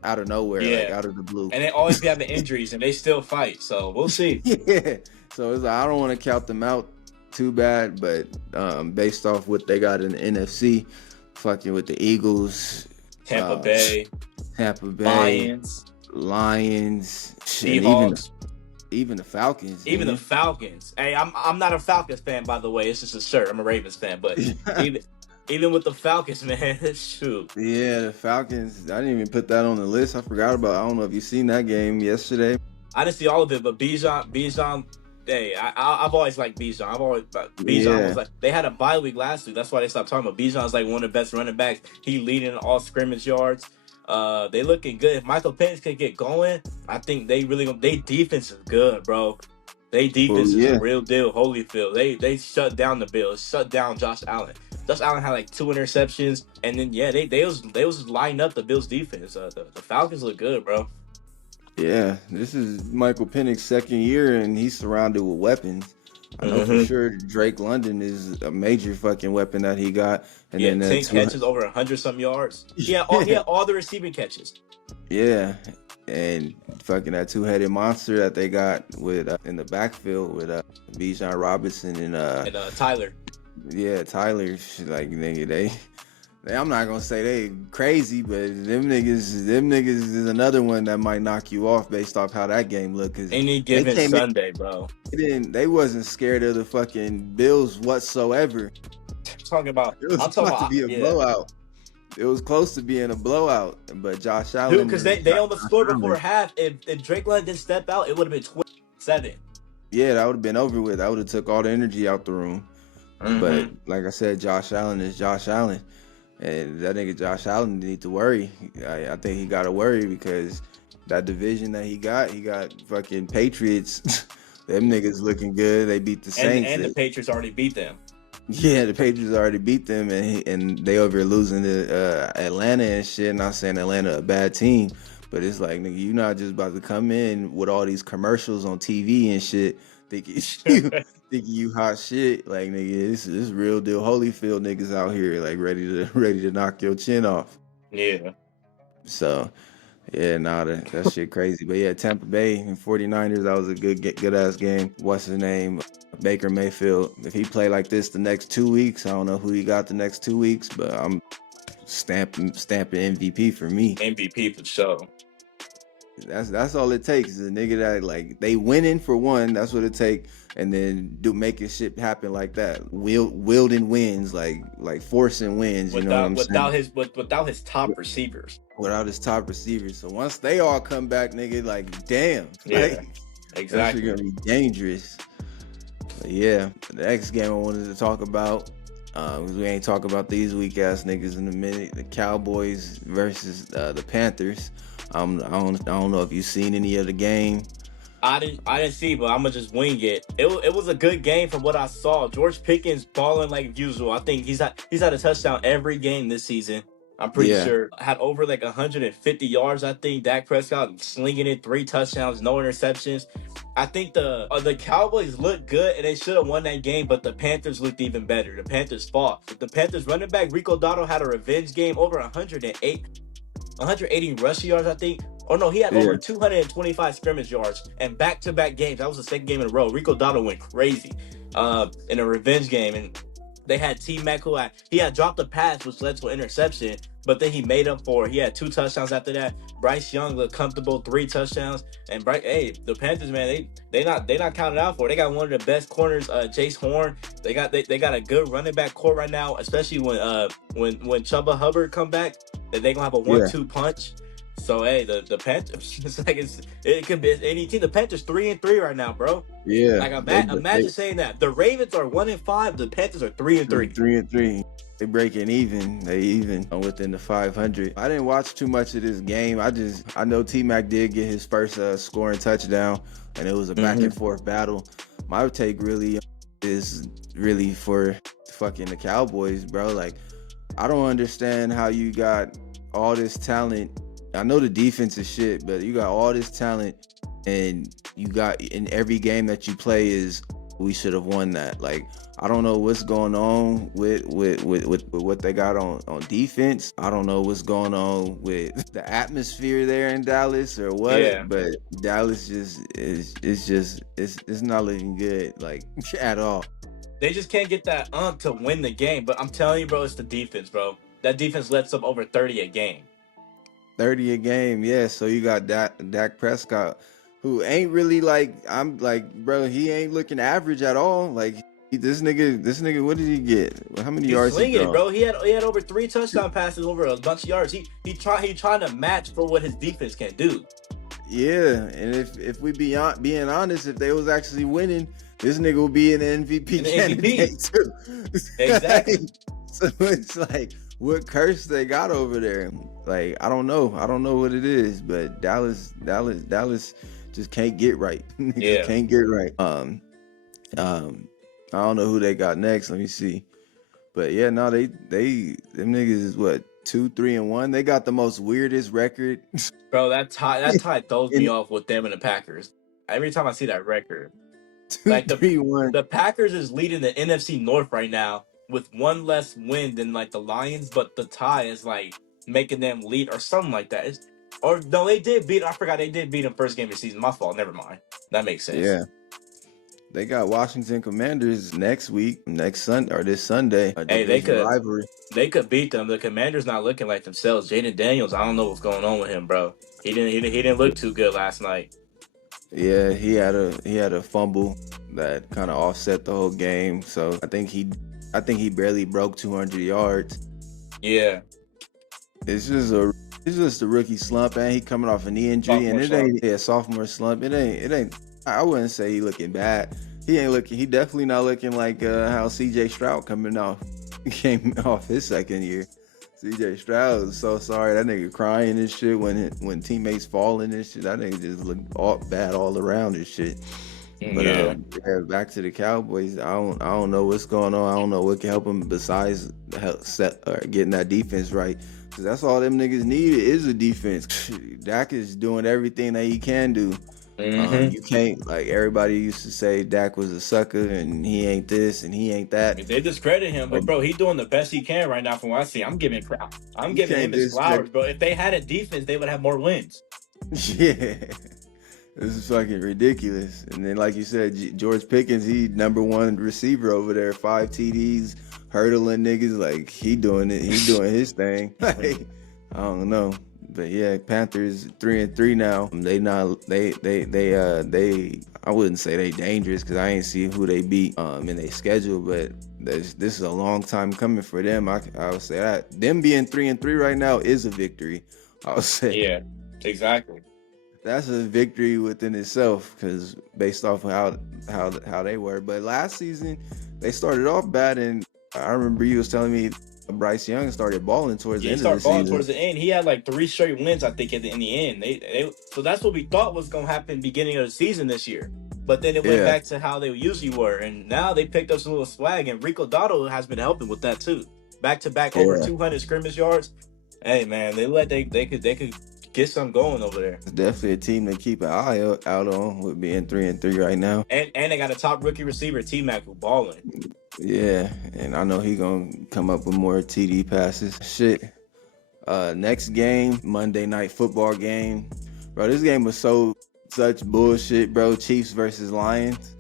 out of nowhere, like out of the blue. And they always be having injuries, and they still fight. So we'll see. Yeah. So it's like, I don't want to count them out too bad, but based off what they got in the NFC, fucking with the Eagles, Tampa Bay, Lions, Seahawks. Even the Falcons. The Falcons. Hey, I'm not a Falcons fan, by the way. It's just a shirt. I'm a Ravens fan, but even with the Falcons, man, shoot. Yeah, the Falcons. I didn't even put that on the list. I forgot about. I don't know if you seen that game yesterday. I didn't see all of it, but Bijan. Hey, I've always liked Bijan. Was like, they had a bye week last week. That's why they stopped talking about Bijan's like one of the best running backs. He leading all scrimmage yards. They looking good. If Michael Penix can get going, I think they defense is good, bro. They defense is a real deal. Holyfield. They shut down the Bills, shut down Josh Allen. Josh Allen had like 2 interceptions, and then they was lining up the Bills defense. The Falcons look good, bro. Yeah, this is Michael Penix's second year, and he's surrounded with weapons. I know for sure Drake London is a major fucking weapon that he got. And then 10 catches, over 100-some yards. He had all the receiving catches. Yeah, and fucking that 2-headed monster that they got with in the backfield with Bijan Robinson and Tyler. Yeah, Tyler, like nigga, I'm not gonna say they crazy, but them niggas is another one that might knock you off based off how that game looked. Cause Any they given came in, Sunday, bro. they wasn't scared of the fucking Bills whatsoever. It was I'm talking about to about, be a yeah. blowout. It was close to being a blowout, but Josh Dude, Allen because is they Josh almost scored before Allen. half. If Drake London didn't step out, it would have been 27. Yeah, that would have been over with. I would have took all the energy out the room. But Mm-hmm. like I said, Josh Allen is Josh Allen, and that nigga Josh Allen need to worry. I think he got to worry because that division that he got fucking Patriots. Them niggas looking good. They beat the Saints. And the Patriots already beat them. Yeah, the Patriots already beat them, and they over here losing to Atlanta and shit. Not saying Atlanta a bad team, but it's like nigga, you not just about to come in with all these commercials on TV and shit, thinking you hot shit. Like nigga, this real deal Holyfield niggas out here, like ready to knock your chin off. Yeah. So yeah, nah, that shit crazy. But yeah, Tampa Bay and 49ers, that was a good ass game. What's his name? Baker Mayfield. If he play like this the next 2 weeks, I don't know who he got the next 2 weeks, but I'm stamping MVP for me. MVP for sure. That's all it takes is a nigga that like they winning for one. That's what it take, and then making shit happen like that. Wielding wins, like forcing wins. You know what I'm saying? Without his top receivers. Without his top receivers. So once they all come back, nigga, like damn, Yeah, like, exactly. That's gonna be dangerous. But yeah, the next game I wanted to talk about, because we ain't talk about these weak ass niggas in a minute. The Cowboys versus the Panthers. I don't know if you've seen any of the game. I didn't see, but I'm gonna just wing it. It was a good game from what I saw. George Pickens balling like usual. I think he's had a touchdown every game this season. I'm pretty sure. Had over like 150 yards. I think Dak Prescott slinging it, 3 touchdowns, no interceptions. I think the Cowboys looked good and they should have won that game, but the Panthers looked even better. The Panthers fought. The Panthers running back Rico Dotto had a revenge game, over 180 rushing yards, I think. Oh no, he had over 225 scrimmage yards and back-to-back games. That was the second game in a row. Rico Dotto went crazy in a revenge game, and they had T-Mac who he had dropped a pass which led to an interception, but then he made up for it. He had 2 touchdowns after that. Bryce Young looked comfortable, 3 touchdowns. And the Panthers, man, they not counted out for it. They got one of the best corners, Jace Horn. They got a good running back core right now, especially when Chuba Hubbard come back. That they gonna have a 1-2 punch. So hey, the Panthers, it could be any team. The Panthers 3-3 right now, bro. Yeah. Like imagine saying that. The Ravens are 1-5. The Panthers are 3-3. 3-3. They breaking even. They even within the 500. I didn't watch too much of this game. I know T-Mac did get his first scoring touchdown, and it was a back and forth battle. My take really is really for fucking the Cowboys, bro. Like, I don't understand how you got all this talent. I know the defense is shit, but you got all this talent, and you got in every game that you play is we should have won that. Like, I don't know what's going on with what they got on defense. I don't know what's going on with the atmosphere there in Dallas or what. Yeah. But Dallas it's not looking good, like, at all. They just can't get that to win the game. But I'm telling you, bro, it's the defense, bro. That defense lets up over 30 a game. 30 a game, yeah. So you got Dak Prescott, who ain't really I'm like, bro, he ain't looking average at all. Like, this nigga, what did he get? How many yards slinging he it, bro. He had over 3 touchdown passes, over a bunch of yards. He trying to match for what his defense can do. Yeah, and if we being honest, if they was actually winning, this nigga would be an MVP candidate too. Exactly. So it's like, what curse they got over there? Like, I don't know what it is, but Dallas just can't get right. Yeah, can't get right. I don't know who they got next. Let me see. But yeah, no, them niggas is what, 2-3-1. They got the most weirdest record. Bro, that tie throws me off with them and the Packers. Every time I see that record, 2-3-1. The Packers is leading the NFC North right now with 1 less win than like the Lions, but the tie is like making them lead or something like that. Or no, they did beat. I forgot they did beat them first game of the season. My fault. Never mind. That makes sense. Yeah. They got Washington Commanders next Sunday or this Sunday. Hey, Rivalry. they could beat them. The Commanders not looking like themselves. Jaden Daniels, I don't know what's going on with him, bro. He didn't look too good last night. Yeah, he had a fumble that kind of offset the whole game. So I think he barely broke 200 yards. Yeah, it's just a rookie slump, and he coming off a knee injury, and it ain't a sophomore slump. It ain't. I wouldn't say he looking bad. He ain't looking. He definitely not looking like how C.J. Stroud came off his second year. C.J. Stroud was so sorry. That nigga crying and shit when teammates falling and shit. That nigga just looked bad all around and shit. But yeah, back to the Cowboys. I don't know what's going on. I don't know what can help them besides getting that defense right. Cause that's all them niggas need is a defense. Dak is doing everything that he can do. You can't, like, everybody used to say Dak was a sucker and he ain't this and he ain't that. They discredit him, but bro, he's doing the best he can right now from what I see. I'm giving him his flowers, bro. If they had a defense, they would have more wins. Yeah. This is fucking ridiculous. And then, like you said, George Pickens, he #1 receiver over there, 5 TDs, hurdling niggas. Like, he doing his thing. Like, I don't know. But yeah, Panthers 3-3 now. They I wouldn't say they dangerous because I ain't see who they beat in their schedule, but this is a long time coming for them. I would say that them being 3-3 right now is a victory. I would say. Yeah, exactly. That's a victory within itself because based off of how they were. But last season they started off bad, and I remember you was telling me Bryce Young started balling towards the end of the season. He started balling towards the end. He had like 3 straight wins, I think, in the end. So that's what we thought was going to happen beginning of the season this year. But then it went back to how they usually were, and now they picked up some little swag, and Rico Dotto has been helping with that too. Back to back over 200 scrimmage yards. Hey man, they could get something going over there. It's definitely a team to keep an eye out on with being 3-3 right now. And they got a top rookie receiver, T-Mac, who balling. Yeah, and I know he gonna come up with more TD passes. Shit. Next game, Monday Night Football game. Bro, this game was such bullshit, bro. Chiefs versus Lions.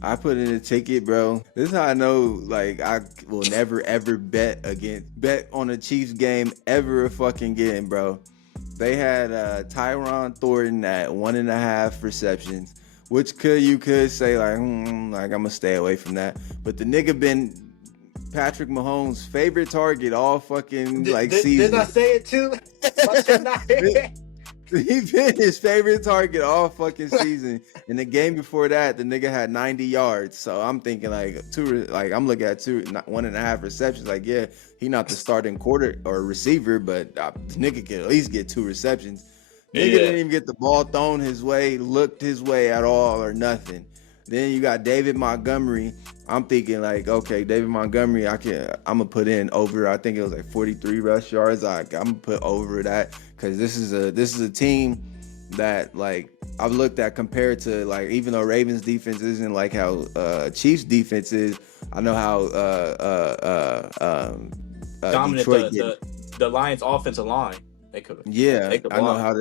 I put in a ticket, bro. This is how I know, like, I will never ever bet on a Chiefs game ever fucking again, bro. They had Tyron Thornton at 1.5 receptions, which you could say like I'm gonna stay away from that. But the nigga been Patrick Mahomes' favorite target all fucking season. Did I say it too? He been his favorite target all fucking season. In the game before that, the nigga had 90 yards. So I'm thinking I'm looking at 1.5 receptions. Like, yeah, he not the starting quarter or receiver, but the nigga can at least get 2 receptions. Nigga didn't even get the ball thrown his way, looked his way at all or nothing. Then you got David Montgomery. I'm thinking like, okay, David Montgomery, I'm gonna put in over. I think it was like 43 rush yards. I'm gonna put over that because this is a team that, like, I've looked at compared to, like, even though Ravens defense isn't like how Chiefs defense is. I know how dominant the Lions offensive line. They could. Yeah, I know how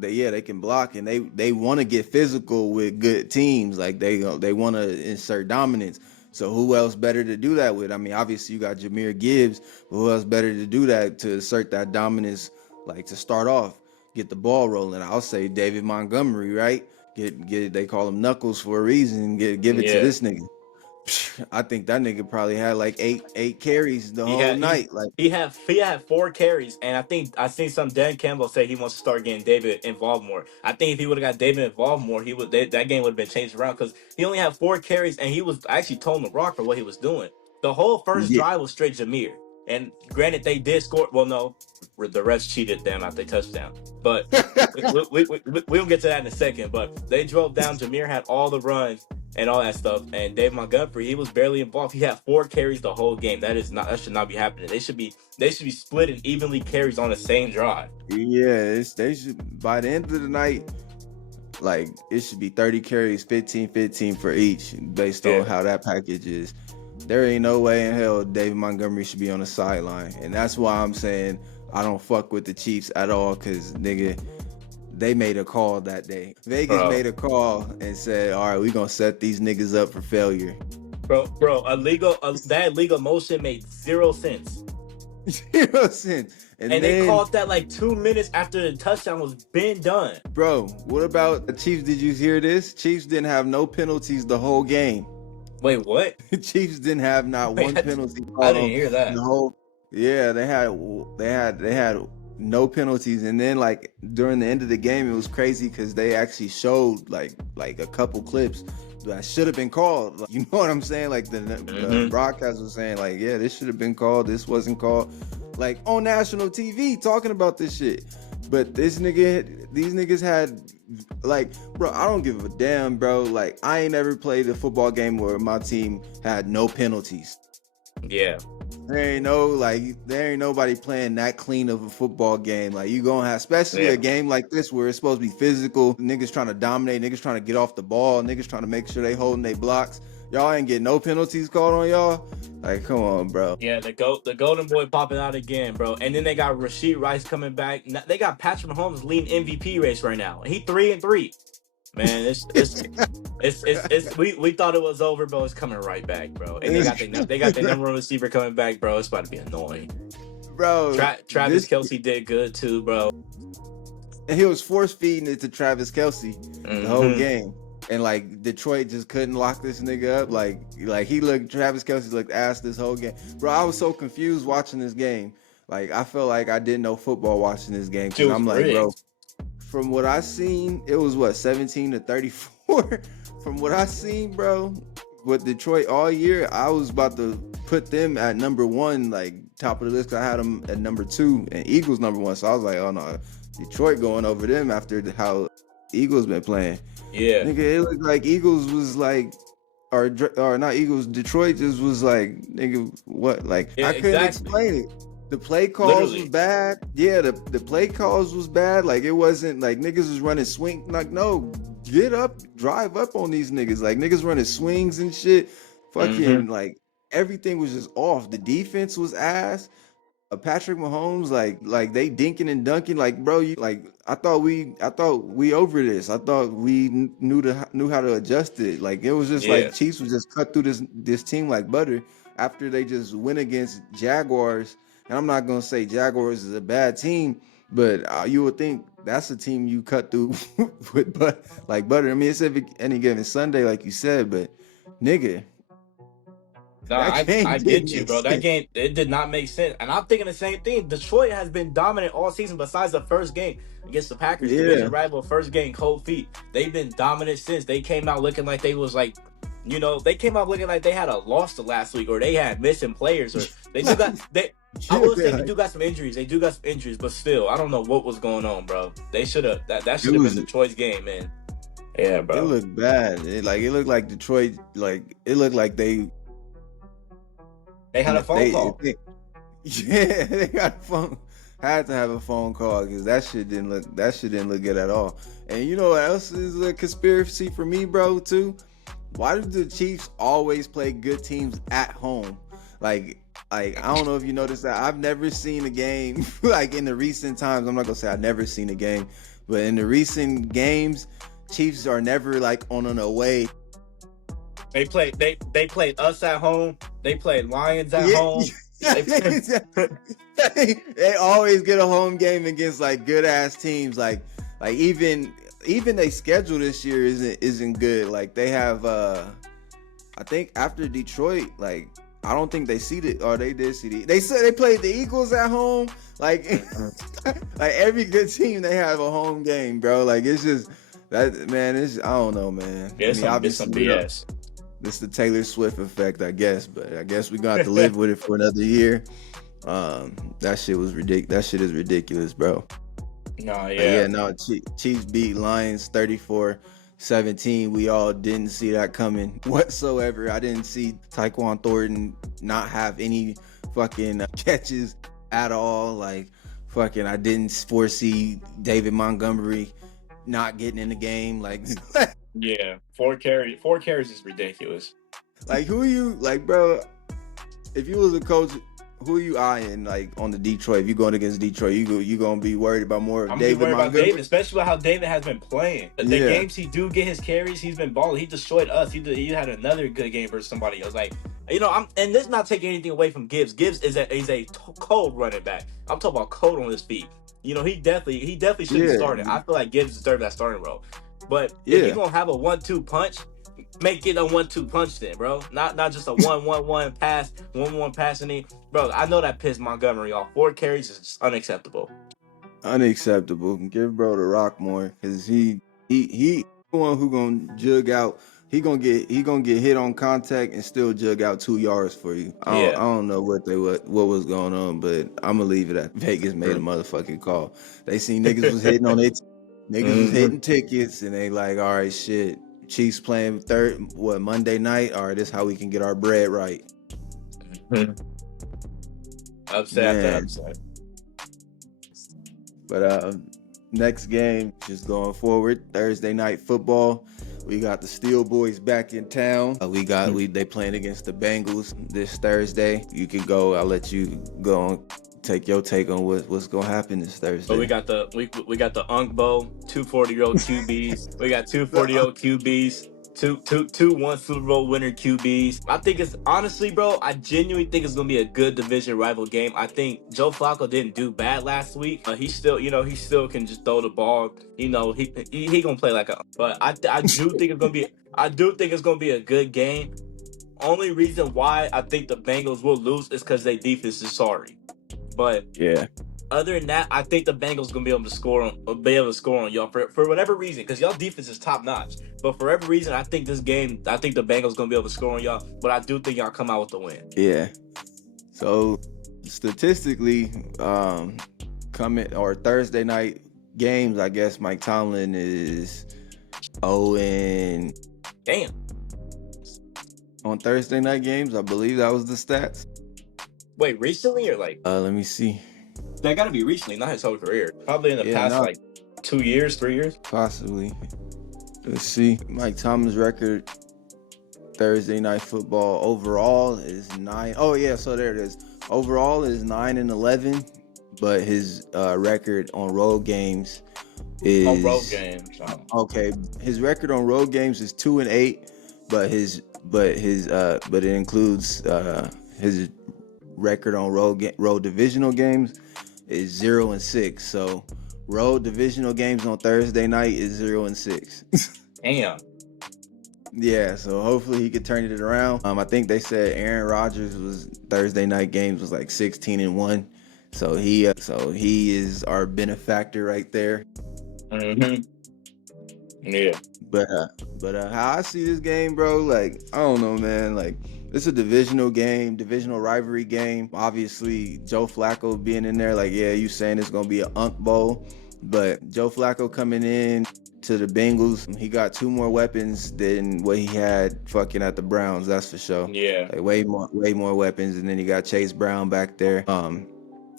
they can block, and they want to get physical with good teams. Like they want to insert dominance. So who else better to do that with? I mean, obviously you got Jahmyr Gibbs, but who else better to do that to assert that dominance? Like to start off, get the ball rolling. I'll say David Montgomery, right? Get they call him Knuckles for a reason. Give it to this nigga. I think that nigga probably had like eight carries the whole night. He had 4 carries, and I seen some Dan Campbell say he wants to start getting David involved more. I think if he would have got David involved more, that game would have been changed around because he only had 4 carries, and he was actually towing the rock for what he was doing. The whole first drive was straight Jahmyr. And granted, they did score. Well, no, the refs cheated them at their touchdown. But we'll get to that in a second. But they drove down. Jahmyr had all the runs and all that stuff. And Dave Montgomery, he was barely involved. He had 4 carries the whole game. That should not be happening. They should be split and evenly carries on the same drive. Yeah, they should, by the end of the night, like, it should be 30 carries, 15 for each, based on how that package is. There ain't no way in hell David Montgomery should be on the sideline. And that's why I'm saying I don't fuck with the Chiefs at all, because, nigga, they made a call that day. Vegas Bro. made a call and said, all right, we're going to set these niggas up for failure. Bro, that illegal motion made 0 sense. 0 cents. And then, they called that like 2 minutes after the touchdown was been done. Bro, what about the Chiefs? Did you hear this? Chiefs didn't have no penalties the whole game. Wait, what? Chiefs didn't have one penalty. I didn't hear that. The whole, yeah, they had no penalties, and then like during the end of the game, it was crazy because they actually showed like a couple clips that should have been called. Like, you know what I'm saying? Like the broadcast was saying, like, yeah, this should have been called. This wasn't called. Like on national TV talking about this shit. But these niggas had, like, bro, I don't give a damn, bro. Like, I ain't ever played a football game where my team had no penalties. Yeah. There ain't nobody playing that clean of a football game. Like, you gonna have, especially a game like this where it's supposed to be physical, niggas trying to dominate, niggas trying to get off the ball, niggas trying to make sure they holding their blocks. Y'all ain't getting no penalties called on y'all. Like, come on, bro. Yeah, the golden boy popping out again, bro. And then they got Rashid Rice coming back. They got Patrick Mahomes leading MVP race right now. He 3-3. Man, it's we thought it was over, bro. It's coming right back, bro. And they got the number one receiver coming back, bro. It's about to be annoying, bro. Travis Kelce did good too, bro. And he was force feeding it to Travis Kelce the whole game. And like Detroit just couldn't lock this nigga up. Like Travis Kelce looked ass this whole game. Bro, I was so confused watching this game. Like I felt like I didn't know football watching this game. Cause I'm like, bro, from what I seen, it was 17-34. From what I seen, bro, with Detroit all year, I was about to put them at number 1, like top of the list. Cause I had them at number 2 and Eagles number 1. So I was like, oh no, Detroit going over them after how Eagles been playing. Yeah, nigga, it looked like Eagles was like, or not Eagles. Detroit just was like, nigga, what? Like I couldn't explain it. The play calls was bad. Yeah, the play calls was bad. Like it wasn't like niggas was running swing. Like no, get up, drive up on these niggas. Like niggas running swings and shit. Fucking like everything was just off. The defense was ass. Patrick Mahomes, like they dinking and dunking, like bro, I thought we over this. I thought we knew how to adjust it. Like it was just like Chiefs was just cut through this team like butter after they just went against Jaguars. And I'm not gonna say Jaguars is a bad team, but you would think that's a team you cut through with butter. I mean, it's any given Sunday, like you said, but nigga. No, I get you, bro. That game, it did not make sense. And I'm thinking the same thing. Detroit has been dominant all season besides the first game against the Packers. Division rival, first game, cold feet. They've been dominant since. They came out looking like they was like, they came out looking like they had a loss to last week or they had missing players or they do got I will say they do got some injuries. They do got some injuries, but still, I don't know what was going on, bro. They should have that should have been Detroit's game, man. Yeah, bro. It looked bad. It looked like Detroit, like it looked like they had a phone call. They got a phone. Had to have a phone call because that shit didn't look good at all. And you know what else is a conspiracy for me, bro? Too. Why do the Chiefs always play good teams at home? Like I don't know if you noticed that. I've never seen a game like in the recent times. I'm not gonna say I've never seen a game, but in the recent games, Chiefs are never like on an away. They played us at home. They played Lions at home. They always get a home game against like good ass teams. Like even they schedule this year isn't good. Like they have I think after Detroit, like I don't think they seeded or they did seed. They said they played the Eagles at home. Like like every good team they have a home game, bro. Like it's just that man. It's I don't know, man. Yeah, it's some BS. It's the Taylor Swift effect, I guess, but I guess we're gonna have to live with it for another year. That shit was ridiculous. That shit is ridiculous, bro. Chiefs beat Lions 34-17. We all didn't see that coming whatsoever. I didn't see Tyquan Thornton not have any fucking catches at all. Like fucking, I didn't foresee David Montgomery not getting in the game. Like. Yeah, 4 carries is ridiculous. Like who you like, bro? If you was a coach who are you eyeing like on the Detroit? If you going against Detroit, you gonna be worried about more I'm David worried about Montgomery? David, especially with how David has been playing. The games he do get his carries, he's been balling. He destroyed us. He had another good game versus somebody else. Like, and this not taking anything away from Gibbs. Gibbs is a cold running back. I'm talking about cold on his feet. He definitely should have started. I feel like Gibbs deserved that starting role. But if you're gonna have a 1-2 punch, make it a 1-2 punch then, bro. Not just a 1-1-1 pass, 1-1 passing. Bro, I know that pissed Montgomery off. 4 carries is just unacceptable. Unacceptable. Give bro the rock more, because he the one who gonna jug out. He gonna get hit on contact and still jug out 2 yards for you. I don't know what was going on, but I'm gonna leave it at Vegas made a motherfucking call. They seen niggas was hitting on it. Niggas was hitting tickets, and they like, all right, shit. Chiefs playing Monday night? All right, this how we can get our bread right. Upset. But next game, just going forward, Thursday night football. We got the Steel Boys back in town. They playing against the Bengals this Thursday. You can go. I'll let you go and take your take on what's gonna happen this Thursday. But we got the Unk Bowl, 2 40-year-old QBs. We got 2 40-year-old QBs. Two 1 Super Bowl winner QBs. I think it's honestly, bro, I genuinely think it's gonna be a good division rival game. I think Joe Flacco didn't do bad last week. He still can just throw the ball. He gonna play like a. But I do think it's gonna be a good game. Only reason why I think the Bengals will lose is because their defense is sorry. But yeah. Other than that, I think the Bengals gonna be able to score on y'all for whatever reason, because y'all defense is top notch. But for every reason, I think the Bengals gonna be able to score on y'all. But I do think y'all come out with the win. Yeah. So statistically, Thursday night games, I guess Mike Tomlin is 0-. Damn. On Thursday night games, I believe that was the stats. Wait, recently or like? Let me see. That got to be recently, not his whole career. Probably in the past 2 years, 3 years. Possibly. Let's see. Mike Tomlin's record Thursday night football overall is 9. Oh yeah, so there it is. Overall is 9-11, but his record on road games is okay. His record on road games is 2-8, but it includes his record on road divisional games is 0-6. So road divisional games on Thursday night is 0-6. Damn. Yeah, so hopefully he could turn it around. I think they said Aaron Rodgers was Thursday night games was like 16-1. So he is our benefactor right there. Mm-hmm. Yeah. But how I see this game, bro, like, I don't know, man. Like, it's a divisional rivalry game. Obviously, Joe Flacco being in there, like, yeah, you saying it's gonna be an Unk Bowl, but Joe Flacco coming in to the Bengals, he got 2 more weapons than what he had fucking at the Browns. That's for sure. Yeah, like way more weapons, and then you got Chase Brown back there. I'm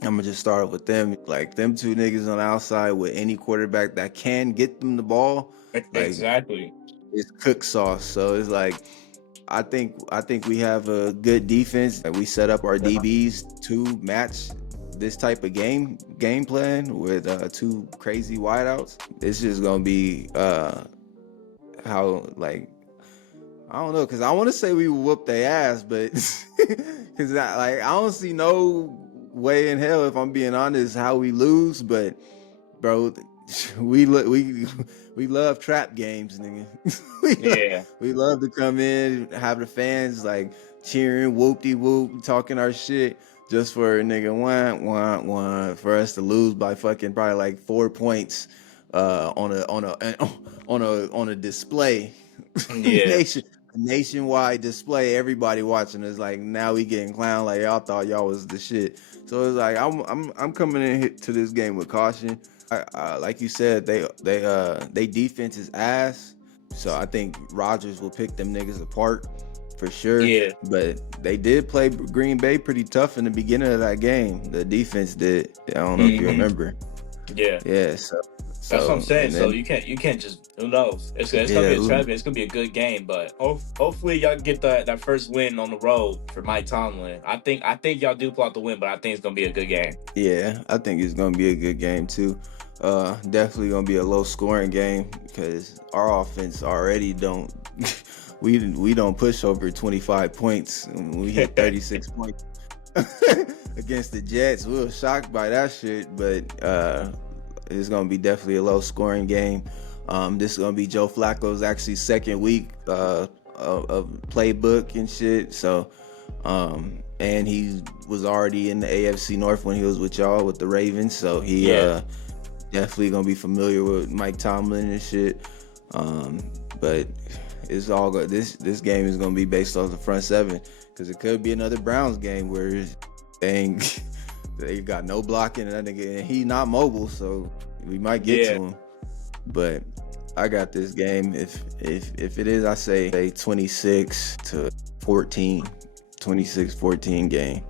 gonna just start with them. Like, them 2 niggas on the outside with any quarterback that can get them the ball. Exactly. It's cook sauce. So it's like, I think we have a good defense. We set up our DBs to match this type of game plan with 2 crazy wideouts. It's just gonna be how, like, I don't know, because I want to say we whoop their ass, but because I don't see no way in hell, if I'm being honest, how we lose. But bro, we love trap games, nigga. we love to come in, have the fans like cheering, whoop-de-whoop, talking our shit, just for a nigga one for us to lose by fucking probably like 4 points on a display. Yeah. Nationwide display, everybody watching us, like, now we getting clown like y'all thought y'all was the shit. So it's like, I'm coming in to this game with caution. Like you said, they defense is ass, so I think Rodgers will pick them niggas apart for sure. Yeah. But they did play Green Bay pretty tough in the beginning of that game. The defense did. I don't know if you remember. Yeah. Yeah. That's what I'm So saying. and So then you can't just, who knows? It's gonna yeah, be a tragedy. It's gonna be a good game, but hopefully y'all get that first win on the road for Mike Tomlin. I think y'all do pull out the win, but I think it's gonna be a good game. yeah, I think it's gonna be a good game too. Definitely gonna be a low scoring game because our offense already don't we don't push over 25 points. We hit 36 points against the Jets. We were shocked by that shit, but it's gonna be definitely a low scoring game. This is gonna be Joe Flacco's actually second week of playbook and shit. So and he was already in the AFC North when he was with y'all with the Ravens. So he definitely gonna be familiar with Mike Tomlin and shit. But it's all good. This game is gonna be based off the front seven because it could be another Browns game where they got no blocking and he not mobile, so we might get to him. But I got this game. If it is, I say 26-14, 26-14 game.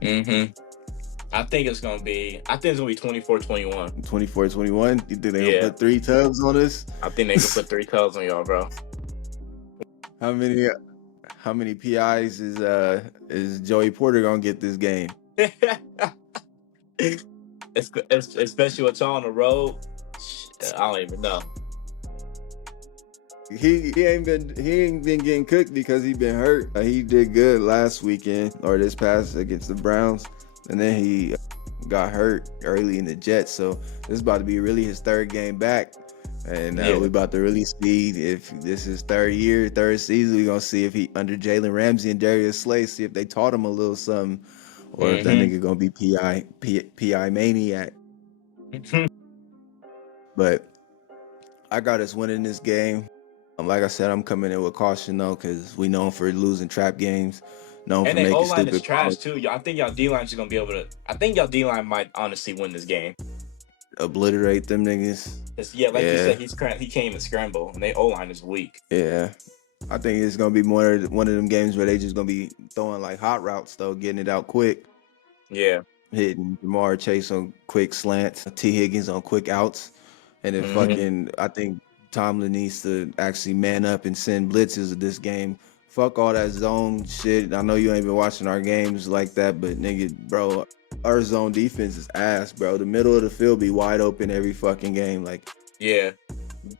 Mm-hmm. I think it's gonna be 24-21. 24-21. You think they gonna put 3 tubs on us? I think they can put 3 tubs on y'all, bro. How many PIs is Joey Porter gonna get this game? Especially with y'all on the road. I don't even know. He ain't been getting cooked because he been hurt. He did good last weekend or this past against the Browns, and then he got hurt early in the Jets. So this is about to be really his third game back, and we about to really see if this is third season. We gonna see if he under Jalen Ramsey and Darius Slay, see if they taught him a little something, or if that nigga gonna be PI maniac. But I got us winning this game. Like I said, I'm coming in with caution though, because we known for losing trap games. Known and for making O-line stupid is trash calls. too. I think y'all D-line is gonna be able to. I think y'all D-line might honestly win this game. Obliterate them niggas. You said, he can't even scramble, and they O-line is weak. Yeah, I think it's gonna be one of them games where they just gonna be throwing like hot routes though, getting it out quick. Yeah, hitting Jamar Chase on quick slants, T Higgins on quick outs, and then I think Tomlin needs to actually man up and send blitzes of this game. Fuck all that zone shit. I know you ain't been watching our games like that, but nigga, bro, our zone defense is ass, bro. The middle of the field be wide open every fucking game, like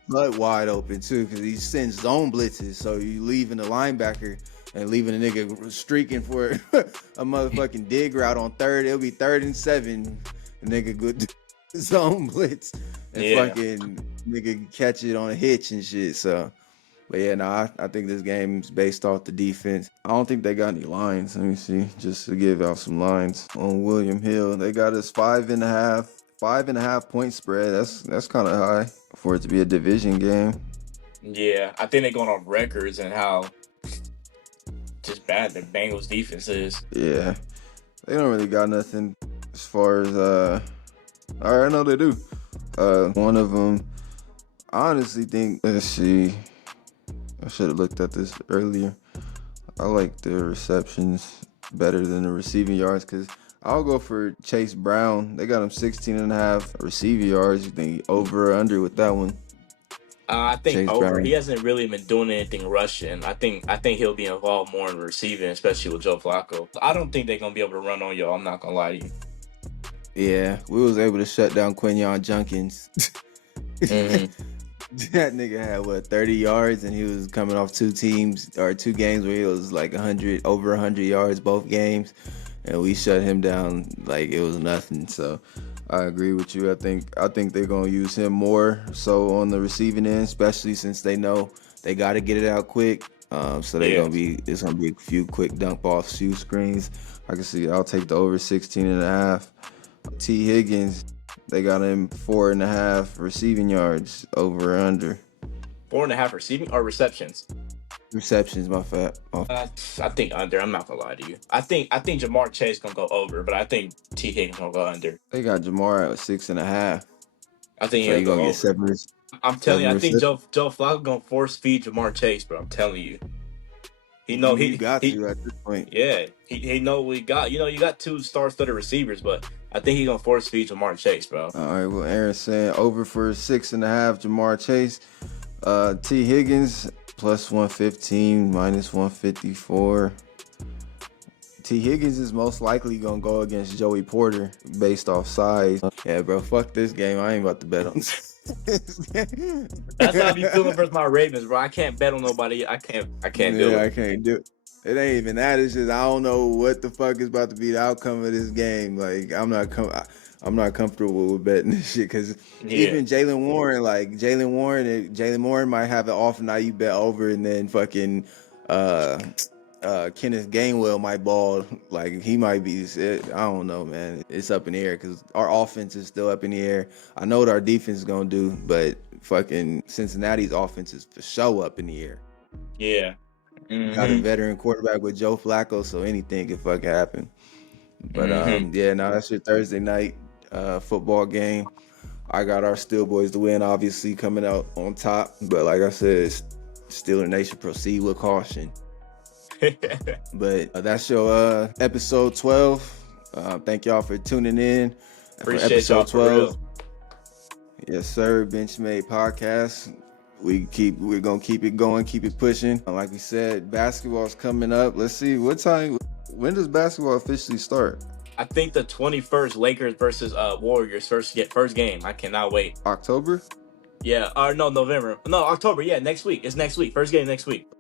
but wide open too, because he sends zone blitzes. So you leaving the linebacker and leaving a nigga streaking for a motherfucking dig route on third. It'll be 3rd and 7. The nigga good zone blitz and fucking nigga catch it on a hitch and shit. So, but yeah, I think this game's based off the defense. I don't think they got any lines. Let me see, just to give out some lines on William Hill. They got us 5.5 point spread. That's kind of high for it to be a division game. Yeah, I think they're going on records and how just bad the Bengals defense is. Yeah, they don't really got nothing as far as all right, I know they do. One of them, I honestly think, let's see, I should have looked at this earlier. I like the receptions better than the receiving yards because I'll go for Chase Brown. They got him 16.5 receiving yards. You think over or under with that one? I think Chase over. Brown. He hasn't really been doing anything rushing. I think he'll be involved more in receiving, especially with Joe Flacco. I don't think they're gonna be able to run on y'all. I'm not gonna lie to you. Yeah, we was able to shut down Quinyon Junkins. That nigga had 30 yards, and he was coming off 2 games where he was like over 100 yards both games, and we shut him down like it was nothing. So I agree with you. I think they're gonna use him more so on the receiving end, especially since they know they got to get it out quick. So it's gonna be a few quick dump off shoe screens. I can see. I'll take the over 16.5. T Higgins, they got him 4.5 receiving yards, over or under. 4.5 receiving or receptions? Receptions, my fat. I think under. I'm not gonna lie to you. I think Jamar Chase gonna go over, but I think T Higgins gonna go under. They got Jamar at 6.5. I think so he'll go gonna over. Get 7. I'm telling you, I think Joe Flacco gonna force feed Jamar Chase, bro. I'm telling you. He got to at this point. Yeah, he know we got. You know, you got 2 star-studded receivers, but I think he's gonna force feed Jamar Chase, bro. All right, well, Aaron saying over for 6.5, Jamar Chase. T. Higgins, plus 115, minus 154. T. Higgins is most likely gonna go against Joey Porter based off size. Yeah, bro, fuck this game. I ain't about to bet on this. That's how I be feeling versus my Ravens, bro. I can't bet on nobody. I can't do it. I can't do it. It ain't even that. It's just I don't know what the fuck is about to be the outcome of this game. Like I'm not comfortable with betting this shit because even Jalen Warren might have an off night. You bet over, and then fucking Kenneth Gainwell might ball. Like he might be. I don't know, man. It's up in the air because our offense is still up in the air. I know what our defense is gonna do, but fucking Cincinnati's offense is for sure up in the air. Yeah. Mm-hmm. Got a veteran quarterback with Joe Flacco, so anything can fucking happen. But that's your Thursday night football game. I got our Steel Boys to win, obviously coming out on top. But like I said, Steeler Nation proceed with caution. But that's your episode 12. Thank y'all for tuning in. Appreciate episode y'all 12. Yes, sir. Benchmade Podcast. We're gonna keep it going, keep it pushing. Like we said, basketball's coming up. Let's see what time. When does basketball officially start? I think the 21st, Lakers versus Warriors first game. I cannot wait. October? Yeah. Or no, November. No, October. Yeah, next week. It's next week. First game next week.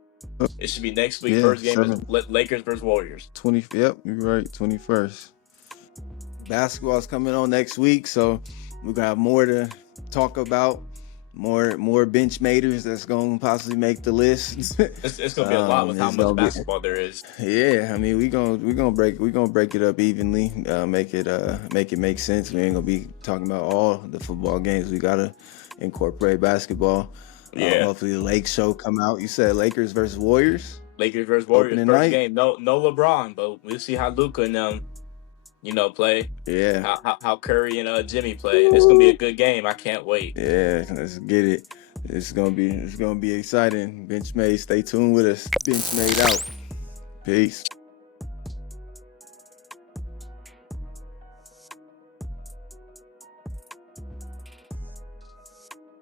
It should be next week. First game is Lakers versus Warriors. Yep, you're right. 21st. Basketball's coming on next week, so we're gonna have more to talk about. More bench maters that's gonna possibly make the list. It's gonna be a lot with how much basketball there is. Yeah, I mean we're gonna break it up evenly, make it make sense. We ain't gonna be talking about all the football games. We gotta incorporate basketball. Yeah. Hopefully the Lake show come out. You said Lakers versus Warriors. Lakers versus Warriors Opening first night. game. No LeBron, but we'll see how Luka and them, play. Yeah. How Curry and Jimmy play. It's gonna be a good game. I can't wait. Yeah, let's get it. It's gonna be exciting. Benchmade, stay tuned with us. Benchmade out. Peace.